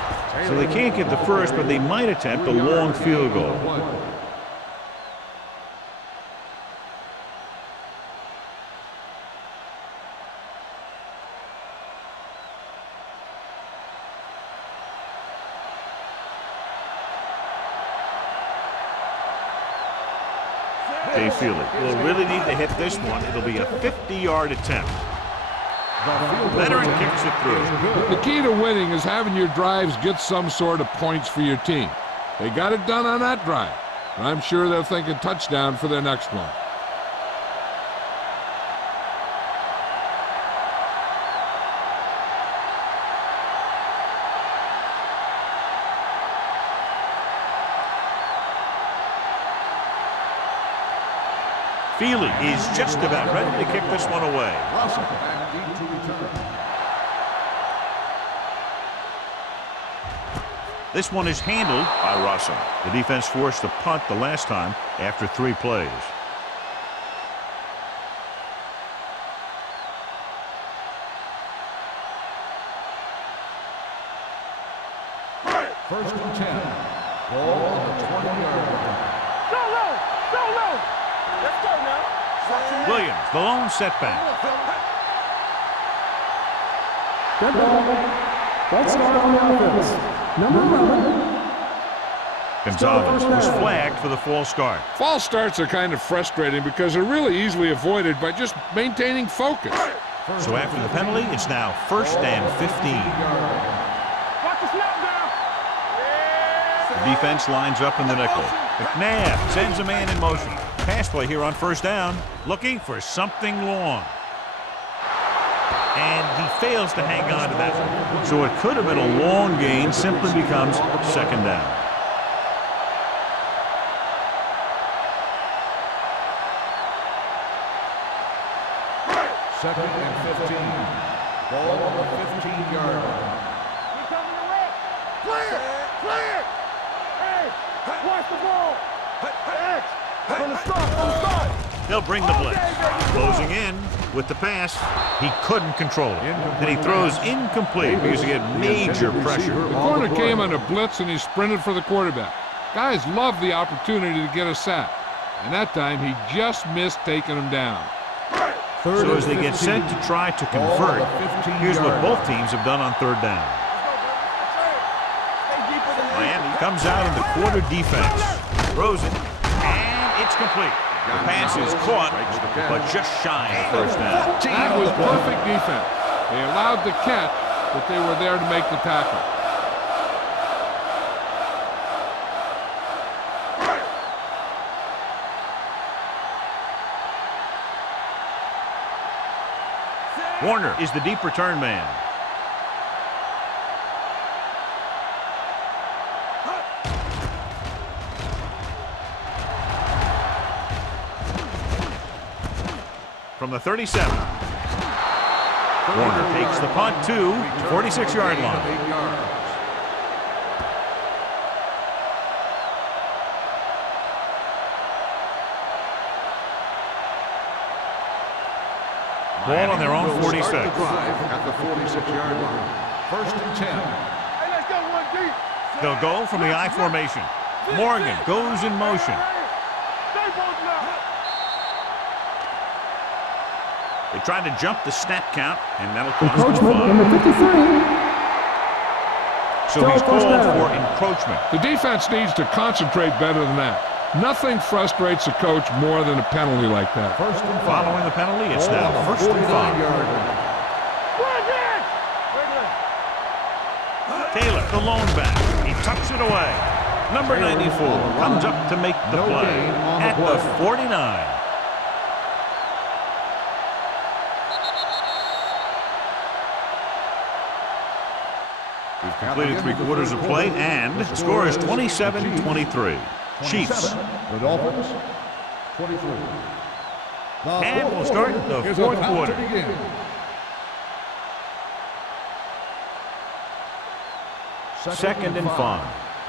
So they can't get the first, but they might attempt a long field goal. Dave Feely will really need to hit this one. It'll be a 50-yard attempt. Veteran kicks it through. The key to winning is having your drives get some sort of points for your team. They got it done on that drive, and I'm sure they'll think a touchdown for their next one. Feely is just about ready to kick this one away. Russell back deep to return. This one is handled by Russell. The defense forced a punt the last time after 3 plays. First and 10. Ball on the 20-yard line. Let's go now. Williams, the lone setback. Dead ball. False start on the offense. Number 11. Gonzalez was flagged for the false start. False starts are kind of frustrating because they're really easily avoided by just maintaining focus. So after the penalty, it's now 1st and 15. Watch the snap now. The defense lines up in the nickel. McNabb sends a man in motion. Pass play here on 1st down, looking for something long. And he fails to hang on to that one. So it could have been a long gain, simply becomes 2nd down. Second and 15. Ball on the 15-yard line. We coming to win. Clear! Clear! Hey! Watch the ball! X! From the start! They'll bring the blitz. Closing in with the pass. He couldn't control it. And he throws incomplete because he had major pressure. The corner came on a blitz and he sprinted for the quarterback. Guys love the opportunity to get a sack. And that time he just missed taking him down. So as they get set to try to convert, here's what both teams have done on 3rd down. Miami comes out in the quarter defense. Throws it, and it's complete. The pass is caught, but just shy of 1st down. That was perfect defense. They allowed the catch, but they were there to make the tackle. Warner is the deep return man. From the 37. Warner takes the punt to the 46-yard line. 8 yards. Ball on their own 46. Start the drive at the 46-yard line. 1st and 10. Hey, let's go one deep. They'll go from the I formation. Morgan goes in motion. Stay both now. They try to jump the snap count, and that'll cost them Encroachment 5. in the 53. So he's called for encroachment. The defense needs to concentrate better than that. Nothing frustrates a coach more than a penalty like that. First and 5. Following the penalty, it's now 1st and 5. Taylor, the lone back. He tucks it away. Number 94 comes up to make the play at the 49. We've completed 3 quarters of play, and the score is 27-23. Chiefs. The Dolphins. 23. And we'll start the Here's a fourth time quarter. to begin. Second and 5.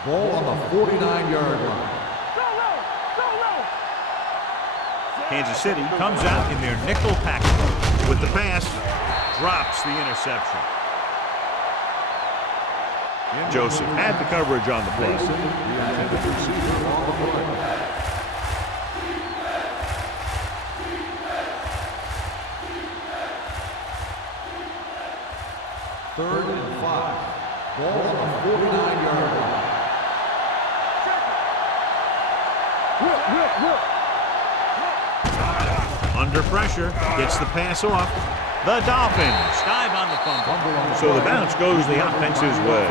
Ball on the 49-yard line. Kansas City comes out in their nickel package. With the pass, drops the interception. Joseph had the coverage on the play. Mason, the intended receiver on the play. Third and 5. Ball on the 49-yard line. Under pressure, gets the pass off. The Dolphins dive on the fumble. So the bounce goes the offense's way.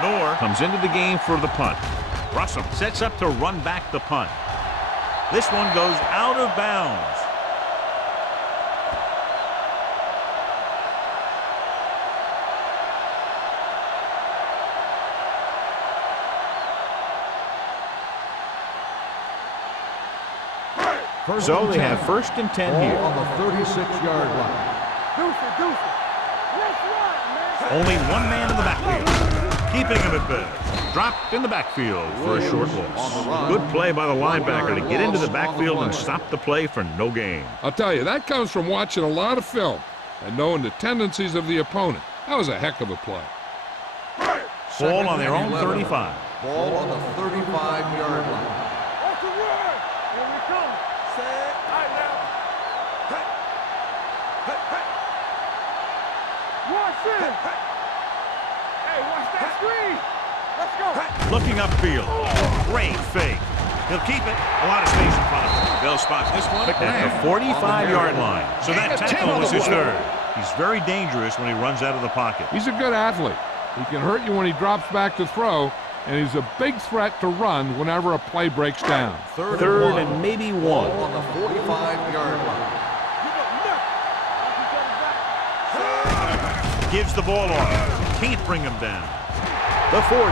Noor comes into the game for the punt. Russell sets up to run back the punt. This one goes out of bounds. So they have first and 10 Ball here. on the 36-yard line. Only one man in the backfield, keeping him at bay. Dropped in the backfield for a short loss. Good play by the linebacker to get into the backfield and stop the play for no gain. I'll tell you, that comes from watching a lot of film and knowing the tendencies of the opponent. That was a heck of a play. Ball on their own 35. Ball on the 35-yard line. Looking upfield. Great fake. He'll keep it. A lot of space in front of him. They'll spot this one at the 45-yard line. So that tackle was his third. He's very dangerous when he runs out of the pocket. He's a good athlete. He can hurt you when he drops back to throw, and he's a big threat to run whenever a play breaks down. Third and maybe one. Ball on the 45-yard line. Gives the ball off. Can't bring him down. The 40,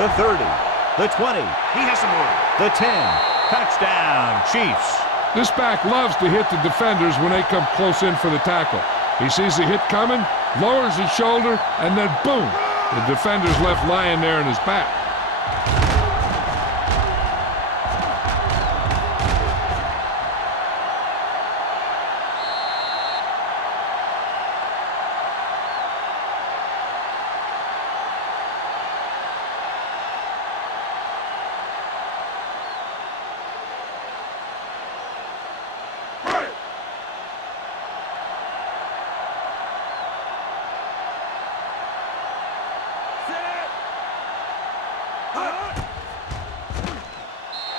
the 30, the 20. He has some room. The 10. Touchdown, Chiefs. This back loves to hit the defenders when they come close in for the tackle. He sees the hit coming, lowers his shoulder, and then boom, the defender's left lying there in his back.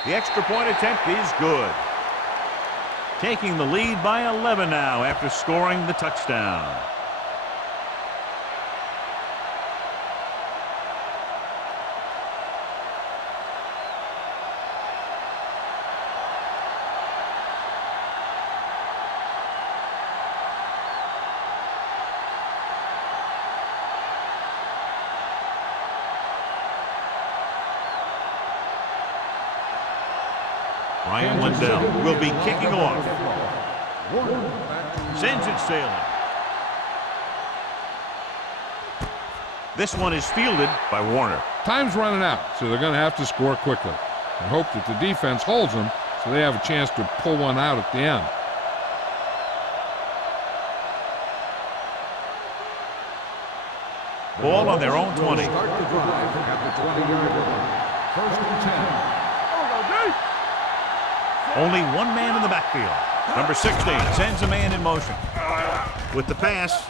The extra point attempt is good. Taking the lead by 11 now after scoring the touchdown. Ryan Lindell will be kicking off. Sends it sailing. This one is fielded by Warner. Time's running out, so they're going to have to score quickly and hope that the defense holds them so they have a chance to pull one out at the end. Ball on their own 20. Start the drive at the 20-yard line. First and 10. Only one man in the backfield. Number 16 sends a man in motion. With the pass,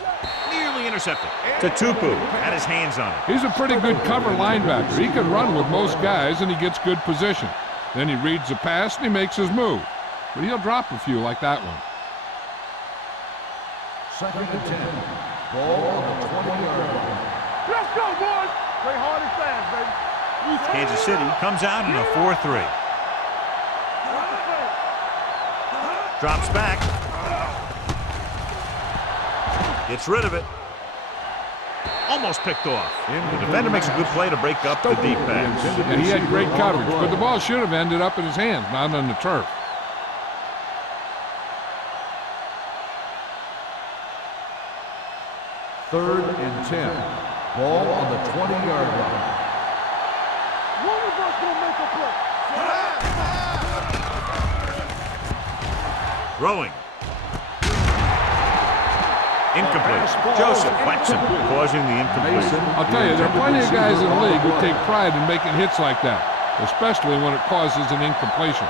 nearly intercepted. Tupu had his hands on it. He's a pretty good cover linebacker. He can run with most guys, and he gets good position. Then he reads the pass, and he makes his move. But he'll drop a few like that one. Second and 10. Ball on the 20-yard line. Let's go, boys. Play hard and fast, baby. Kansas City comes out in a 4-3. Drops back. Gets rid of it. Almost picked off. The defender makes a good play to break up the deep pass. And he had great coverage, but the ball should have ended up in his hands, not on the turf. Third and 10. Ball on the 20-yard line. One of us gonna make a play. Throwing. Incomplete. Joseph Flexen causing the incompletion. I'll tell you, there are plenty of guys in the league who take pride in making hits like that, especially when it causes an incompletion.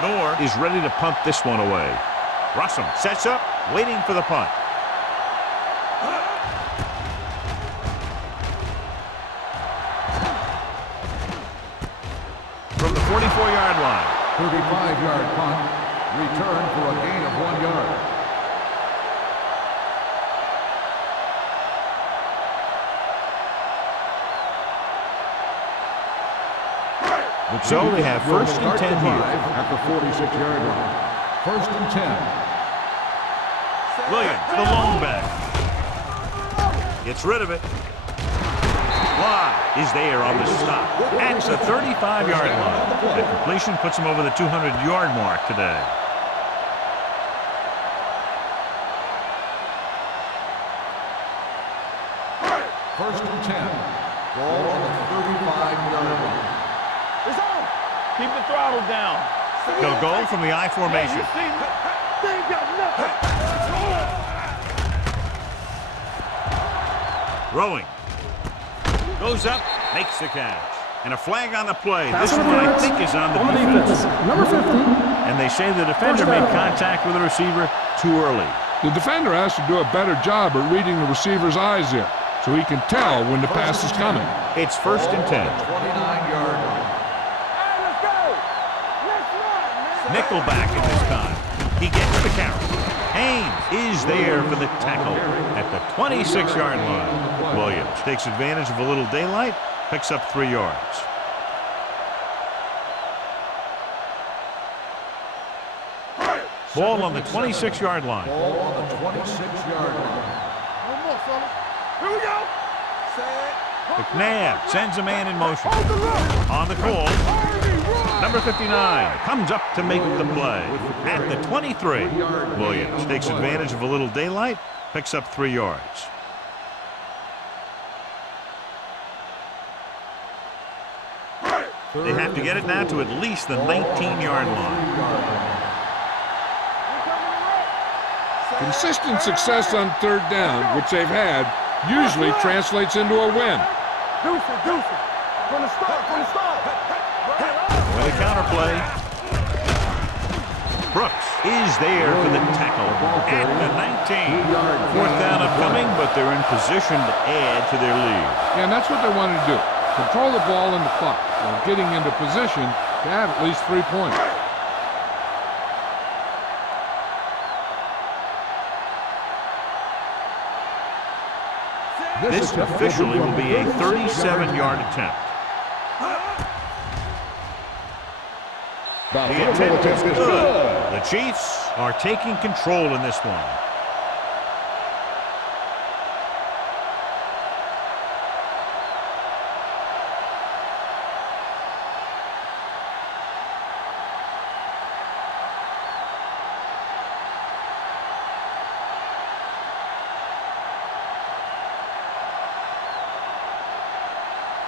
Knorr is ready to punt this one away. Russell sets up, waiting for the punt. From the 44-yard line. 35-yard punt. Return for a gain of 1 yard. So they have first and 10 here. At the 46-yard line. First and 10. Williams, the long back. Gets rid of it. Fly is there on the stop. At the 35-yard line. The completion puts him over the 200-yard mark today. First and 10. Ball on the 35-yard line. It's on. Keep the throttle down. They'll go from the I formation. You see, they ain't got nothing. Throwing. Goes up, makes the catch. And a flag on the play. Pass This one, I interference think, is on the on the defense. defense. Number 50. And they say the defender First made down. contact with the receiver too early. The defender has to do a better job at reading the receiver's eyes there, so he can tell when the pass is coming. It's first and 10. 29-yard line. Hey, let's go. Let's run, man. Nickelback at this time. He gets the carry. Haynes is there for the tackle at the 26-yard line. Williams takes advantage of a little daylight, picks up 3 yards. Ball on the 26-yard line. Ball on the 26-yard line. One more, fellas. Here we go. McNabb sends a man in motion. Hold the look. On the call, Harvey, run. number 59 comes up to make the play at the 23. Williams takes advantage of a little daylight, picks up 3 yards. They have to get it now to at least the 19-yard line. Consistent success on third down, which they've had, usually translates into a win. Deuce it, deuce it. From the start, from the start. With a counterplay. Brooks is there for the tackle at the 19. 4th down upcoming, but they're in position to add to their lead. Yeah, and that's what they wanted to do. Control the ball and the clock while getting into position to have at least 3 points. This officially will be a 37-yard attempt. The attempt is good. The Chiefs are taking control in this one.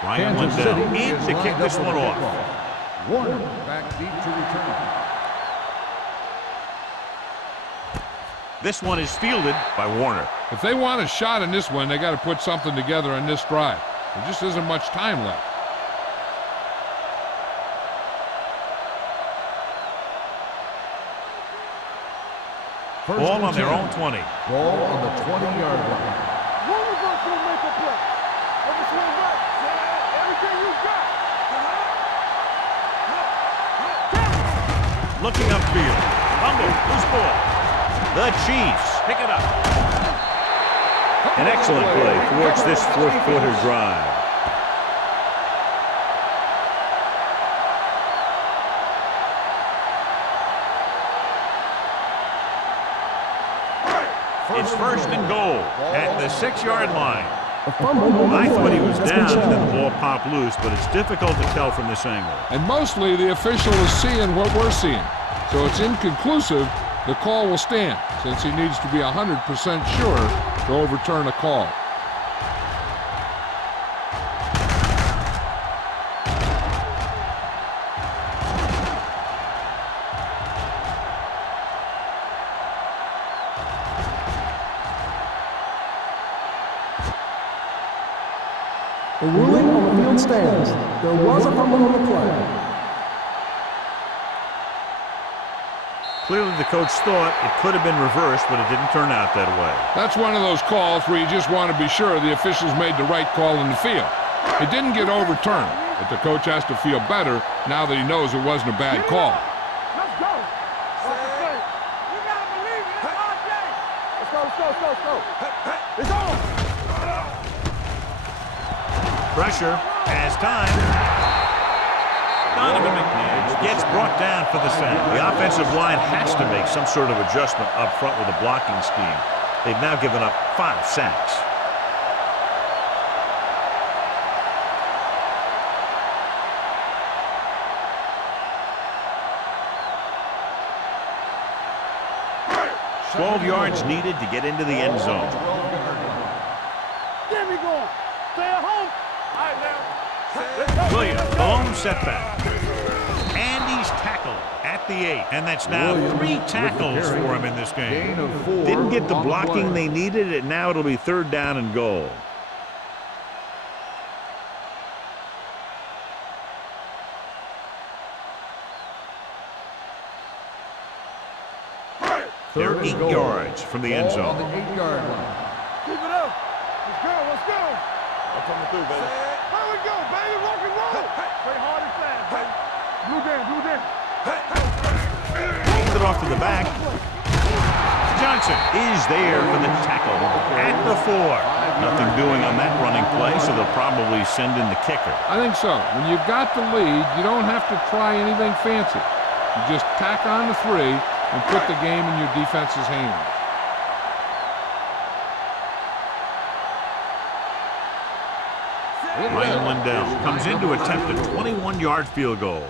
Ryan Lindell needs to kick this one off. Warner back deep to return. This one is fielded by Warner. If they want a shot in this one, they got to put something together on this drive. There just isn't much time left. Ball on their own 20. Ball on the 20-yard line. One of us will make a play. Over swing right. Everything you got. Looking upfield. Fumble. Loose ball. The Chiefs pick it up. An excellent play towards this fourth-quarter drive. It's first and goal at the 6-yard line. I thought he was down and then the ball popped loose, but it's difficult to tell from this angle. And mostly the official is seeing what we're seeing. So it's inconclusive. The call will stand since he needs to be 100% sure to overturn a call. The ruling on the field stands. There was a fumble on the play. Clearly the coach thought it could have been reversed, but it didn't turn out that way. That's one of those calls where you just want to be sure the officials made the right call in the field. It didn't get overturned, but the coach has to feel better now that he knows it wasn't a bad call. Let's go. You gotta believe it. It's our day. Let's go. It's on. Pressure has time. Donovan McNabb gets brought down for the sack. The offensive line has to make some sort of adjustment up front with a blocking scheme. They've now given up 5 sacks. $12 yards needed to get into the end zone. Get me going. Stay at home. All right, now. Williams, lone setback. And he's tackled at the 8. And that's now 3 tackles for him in this game. Didn't get the blocking they needed, and now it'll be 3rd down and goal. They're 8 yards from the end zone. On the 8-yard line. Keep it up. Let's go. I'm coming through, baby. Here we go, baby. Rock and roll. Play hard and fast, baby. Blue down. Hands it off to the back. Johnson is there for the tackle at the 4. Nothing doing on that running play, so they'll probably send in the kicker. I think so. When you've got the lead, you don't have to try anything fancy. You just tack on the 3 and put the game in your defense's hands. Ryan Lindell comes in to attempt a 21-yard field goal.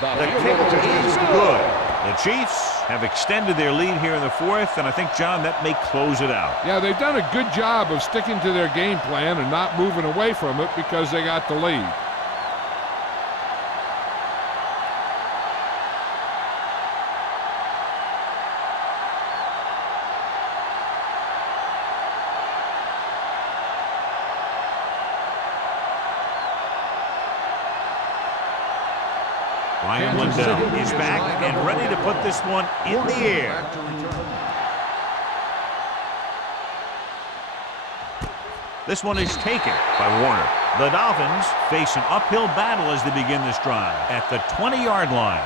The kick is good. The Chiefs have extended their lead here in the 4th, and I think, John, that may close it out. Yeah, they've done a good job of sticking to their game plan and not moving away from it because they got the lead. Ryan Lindell is back and ready to put this one in the air. This one is taken by Warner. The Dolphins face an uphill battle as they begin this drive at the 20-yard line.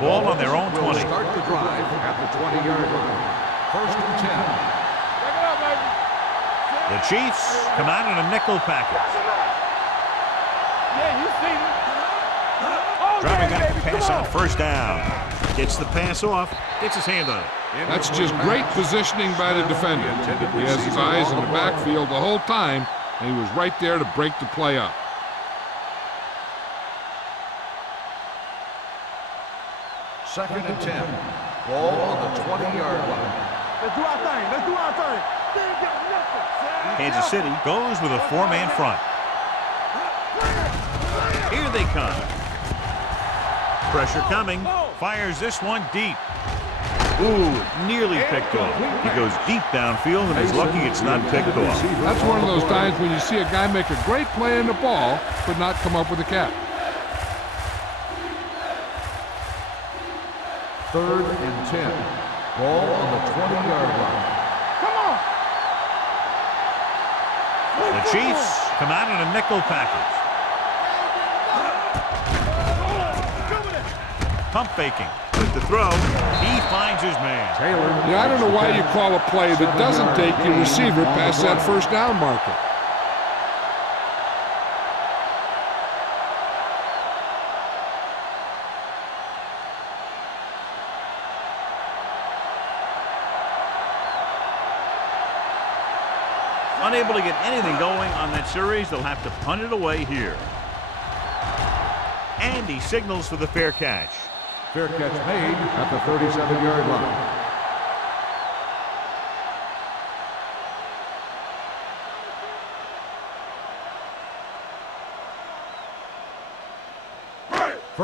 Ball on their own 20. Start the drive at the 20-yard line. 1st and 10. The Chiefs come out in a nickel package. Yeah, you see me. Driving back to pass on 1st down. Gets the pass off. Gets his hand on it. That's just great positioning by the defender. He has his eyes in the backfield the whole time, and he was right there to break the play up. Second and 10. Ball on the 20-yard line. Let's do our thing. Kansas City goes with a 4-man front. Here they come. Pressure coming. Fires this one deep. Ooh, nearly picked off. He goes deep downfield and is lucky it's not picked off. That's one of those times when you see a guy make a great play in the ball, but not come up with a catch. 3rd and 10. Ball on the 20-yard line. The Chiefs come out in a nickel package. Pump faking. With the throw, he finds his man. Taylor. Yeah, I don't know why you call a play that doesn't take your receiver past that first down marker. Unable to get anything going on that series, they'll have to punt it away here. And he signals for the fair catch. Fair catch made at the 37-yard line.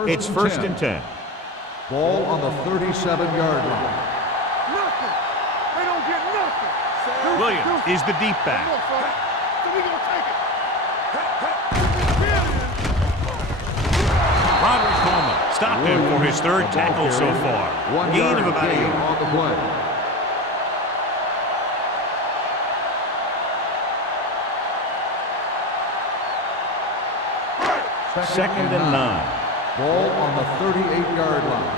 It's first and 10. Ball on the 37-yard line. Nothing. They don't get nothing. Williams is the deep Come back. on, son. So we gonna take it. Roderick Coleman stopped him for his third tackle so far. Gain of about 8. On the play. Second and 9. Ball on the 38-yard line.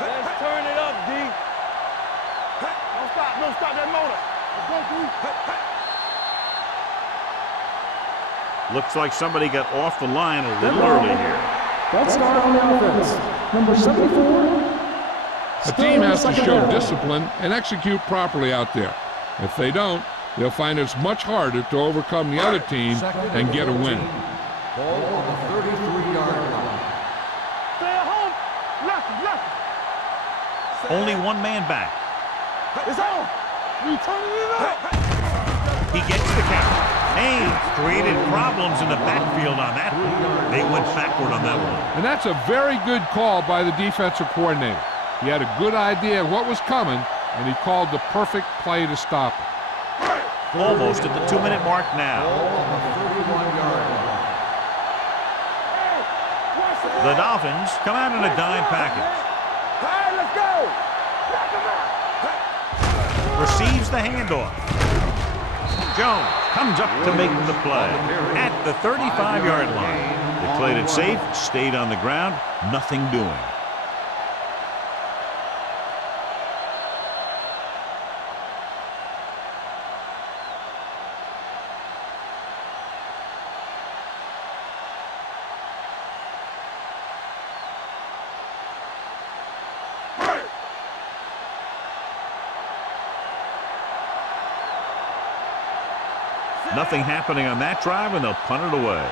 Let's turn it up, D. Don't stop that motor. Let's go, D. Looks like somebody got off the line a little early here. Let's start on the offense. Number 74. A team has to show discipline and execute properly out there. If they don't, they'll find it's much harder to overcome the other team and get a win. Ball on the 33-yard line. Stay at home. Left. Only one man back. It's on. We turning it up. He gets the count. Haynes created problems in the backfield on that one. They went backward on that one. And that's a very good call by the defensive coordinator. He had a good idea of what was coming, and he called the perfect play to stop it. Almost at the 2-minute mark now. Ball on the 31-yard line. The Dolphins come out in a dime package. All right, let's go. Knock him out. Receives the handoff. Jones comes up to make the play at the 35-yard line. They played it safe, stayed on the ground, nothing doing. Nothing happening on that drive, and they'll punt it away.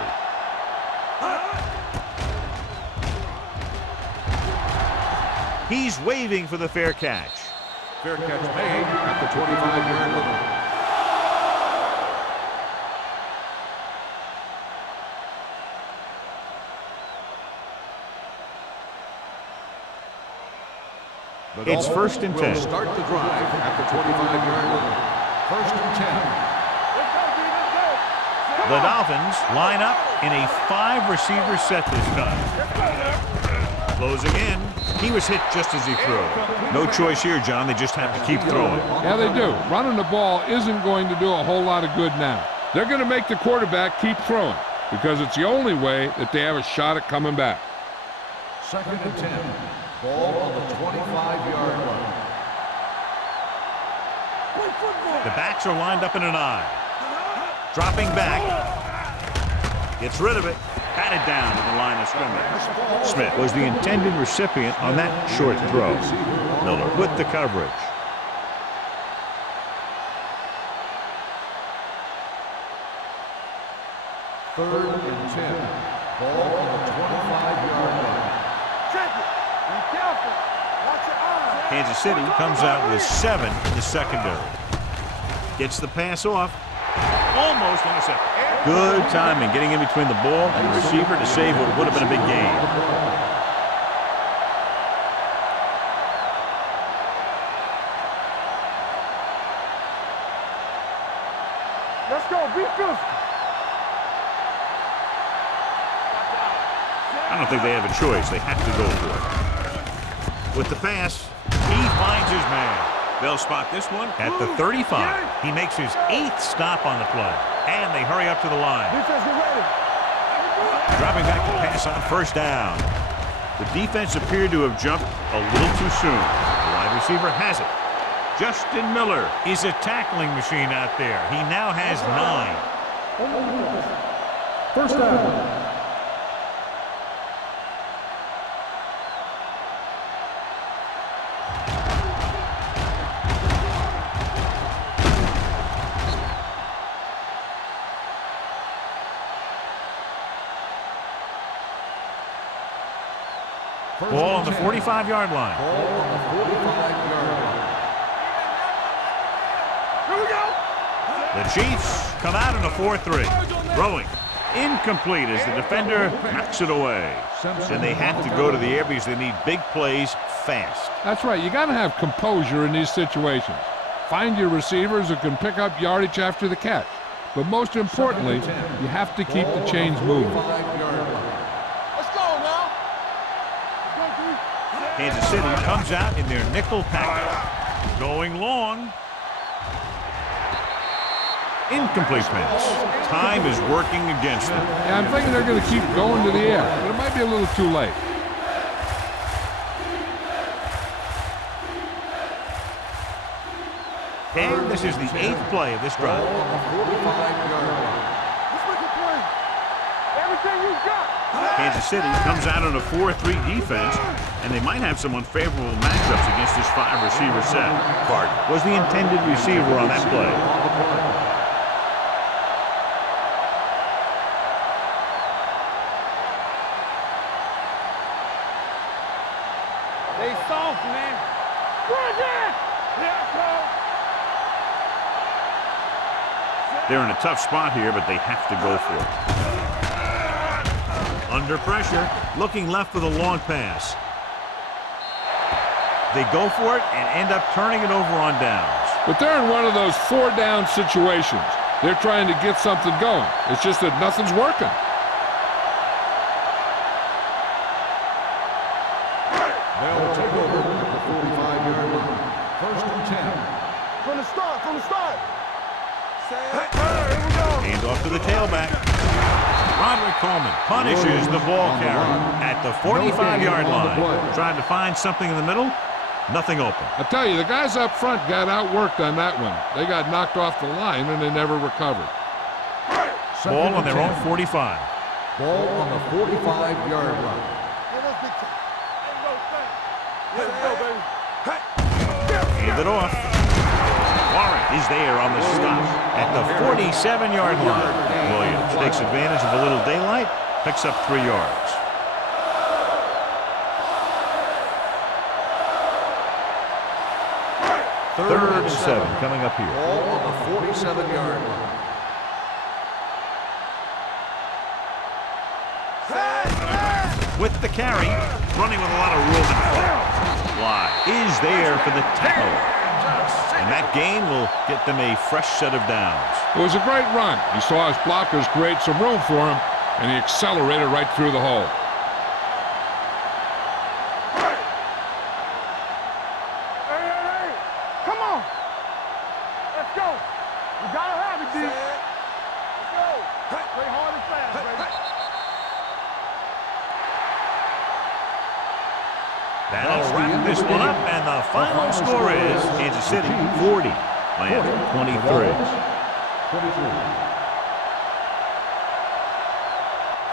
He's waving for the fair catch. Fair catch made at the 25-yard line. It's first and 10. Will start the drive at the 25-yard line. First and 10. The Dolphins line up in a 5-receiver set this time. Closing in. He was hit just as he threw. No choice here, John. They just have to keep throwing. Yeah, they do. Running the ball isn't going to do a whole lot of good now. They're going to make the quarterback keep throwing because it's the only way that they have a shot at coming back. Second and 10. Ball on the 25-yard line. The backs are lined up in an I. Dropping back. Gets rid of it. Batted down to the line of scrimmage. Smith was the intended recipient on that short throw. Miller with the coverage. Third and 10. Ball on the 25-yard line. Check it. Be careful. Watch your eyes. Kansas City comes out with 7 in the secondary. Gets the pass off. Almost intercepted. Good timing getting in between the ball and the receiver to save what would have been a big gain. Let's go. Be physical. I don't think they have a choice. They have to go for it. With the pass, he finds his man. They'll spot this one at the 35. He makes his 8th stop on the play. And they hurry up to the line. Defense, get ready. Dropping back to pass on first down. The defense appeared to have jumped a little too soon. The wide receiver has it. Justin Miller is a tackling machine out there. He now has 9. First down. Ball on the 45-yard line. Ball on the 45-yard line. Here we go. The Chiefs come out in a 4-3. Throwing. Incomplete as the defender knocks it away. And they have to go to the air because they need big plays fast. That's right. You got to have composure in these situations. Find your receivers who can pick up yardage after the catch. But most importantly, you have to keep the chains moving. Let's go now. Kansas City comes out in their nickel package. Going long. Incomplete pass. Time is working against them. Yeah, I'm thinking they're going to keep going to the air, but it might be a little too late. And this is the 8th play of this drive. Ball on the 45-yard line. Let's make a play. Everything you got. Kansas City comes out on a 4-3 defense, and they might have some unfavorable matchups against this 5-receiver set. Bart was the intended receiver on that play. They soft, man. Run that. Yeah, They're in a tough spot here, but they have to go for it. Under pressure, looking left for the long pass. They go for it and end up turning it over on downs. But they're in one of those 4-down situations. They're trying to get something going. It's just that nothing's working. They'll take over at the 45-yard line. First and 10. From the start, from the start. Hand off to the tailback. Roderick Coleman punishes the ball carrier at the 45-yard line. Trying to find something in the middle. Nothing open. I tell you, the guys up front got outworked on that one. They got knocked off the line and they never recovered. Ball on their own 45. Ball on the 45-yard line. Yeah, that's big time. Let's go, baby. Hand it off. Warren is there on the stop at the 47-yard line. Williams takes advantage of a little daylight, picks up 3 yards. Third and 7 coming up here. Ball on the 47-yard line. With the carry, running with a lot of room in front. Fly is there for the tackle. And that gain will get them a fresh set of downs. It was a great run. He saw his blockers create some room for him, and he accelerated right through the hole. Hey. Come on. Let's go. We gotta have it, D. Let's go. Play hard and fast, baby. That'll wrap this one up, and the final score is Kansas City 40, Miami 23.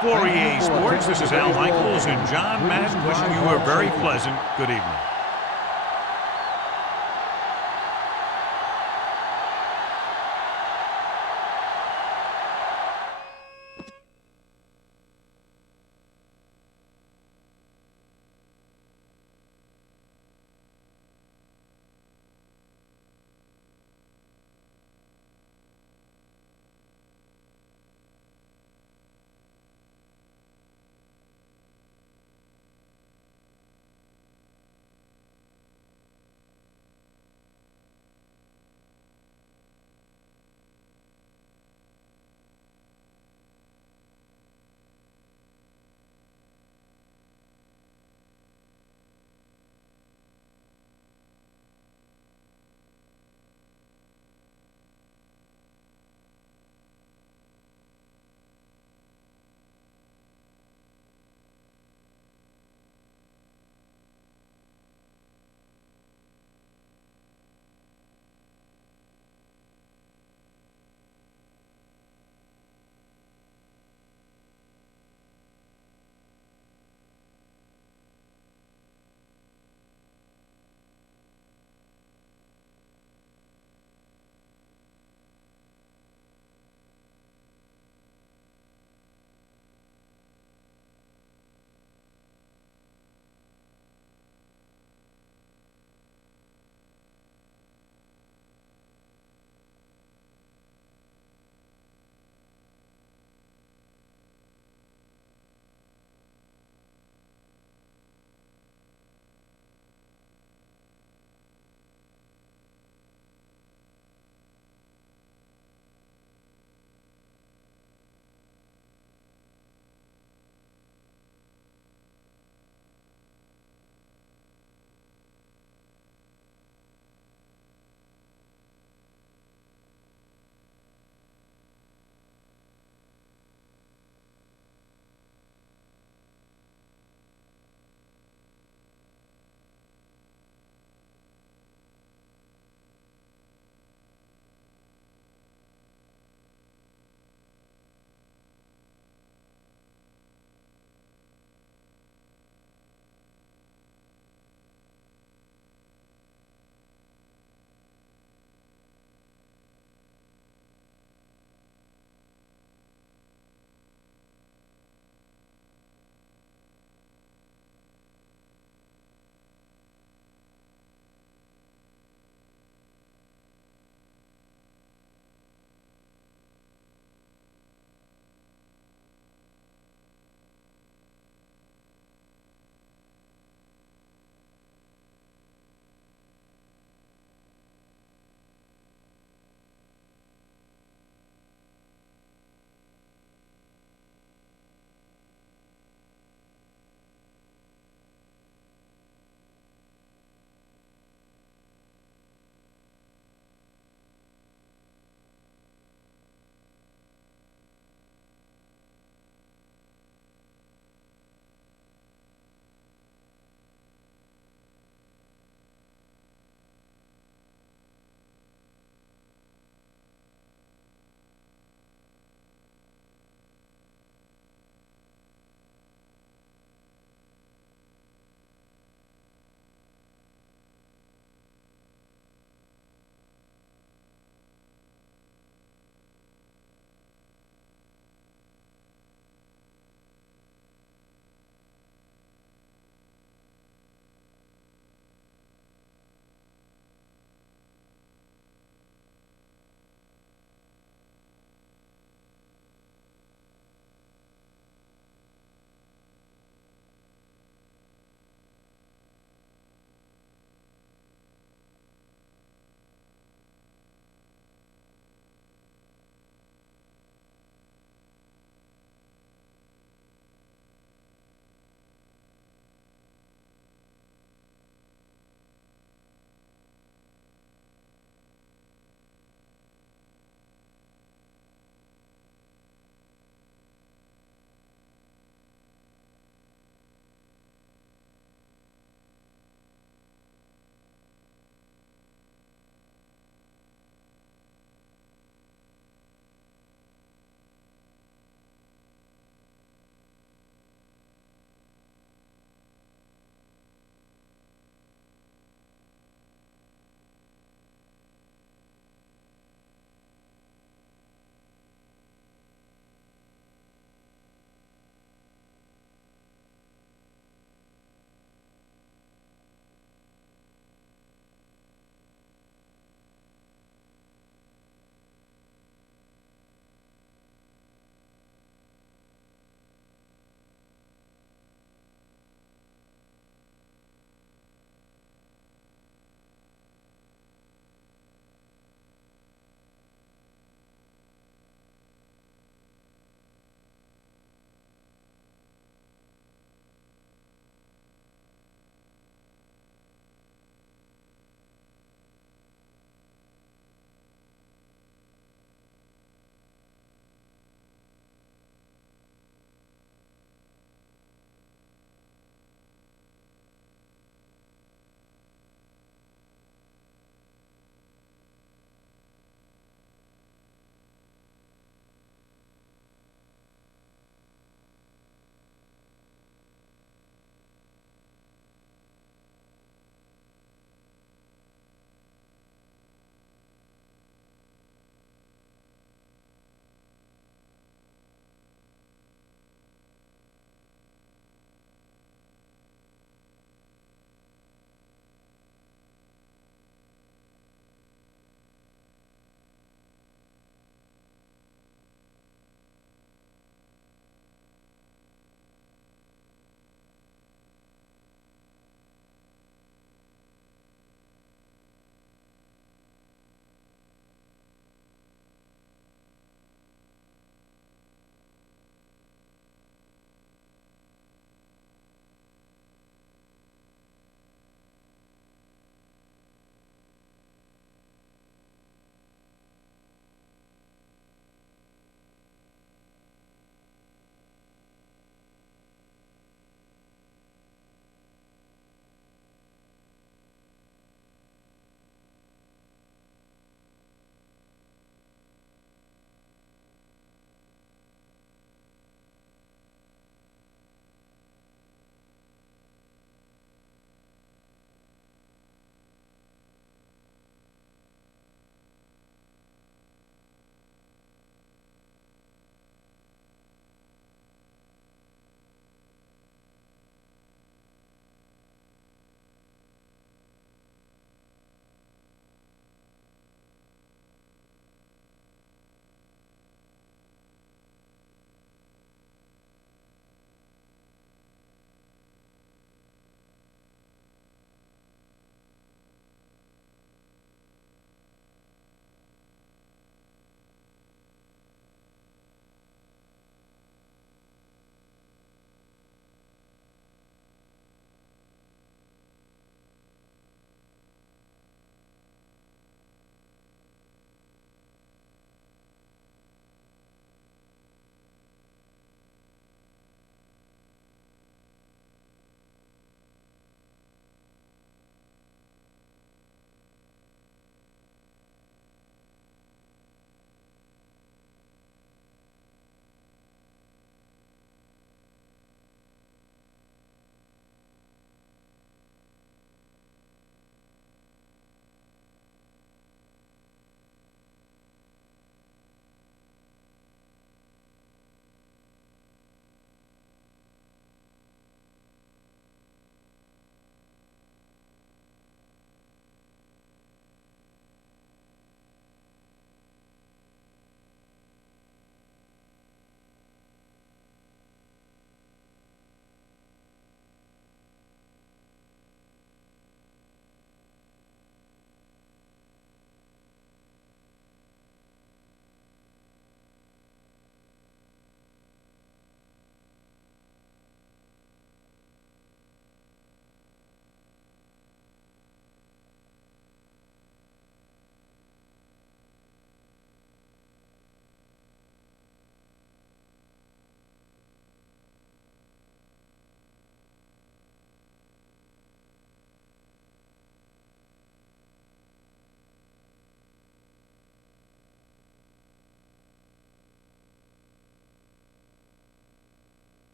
For EA Sports, this is Al Michaels and John Madden wishing you a very pleasant good evening.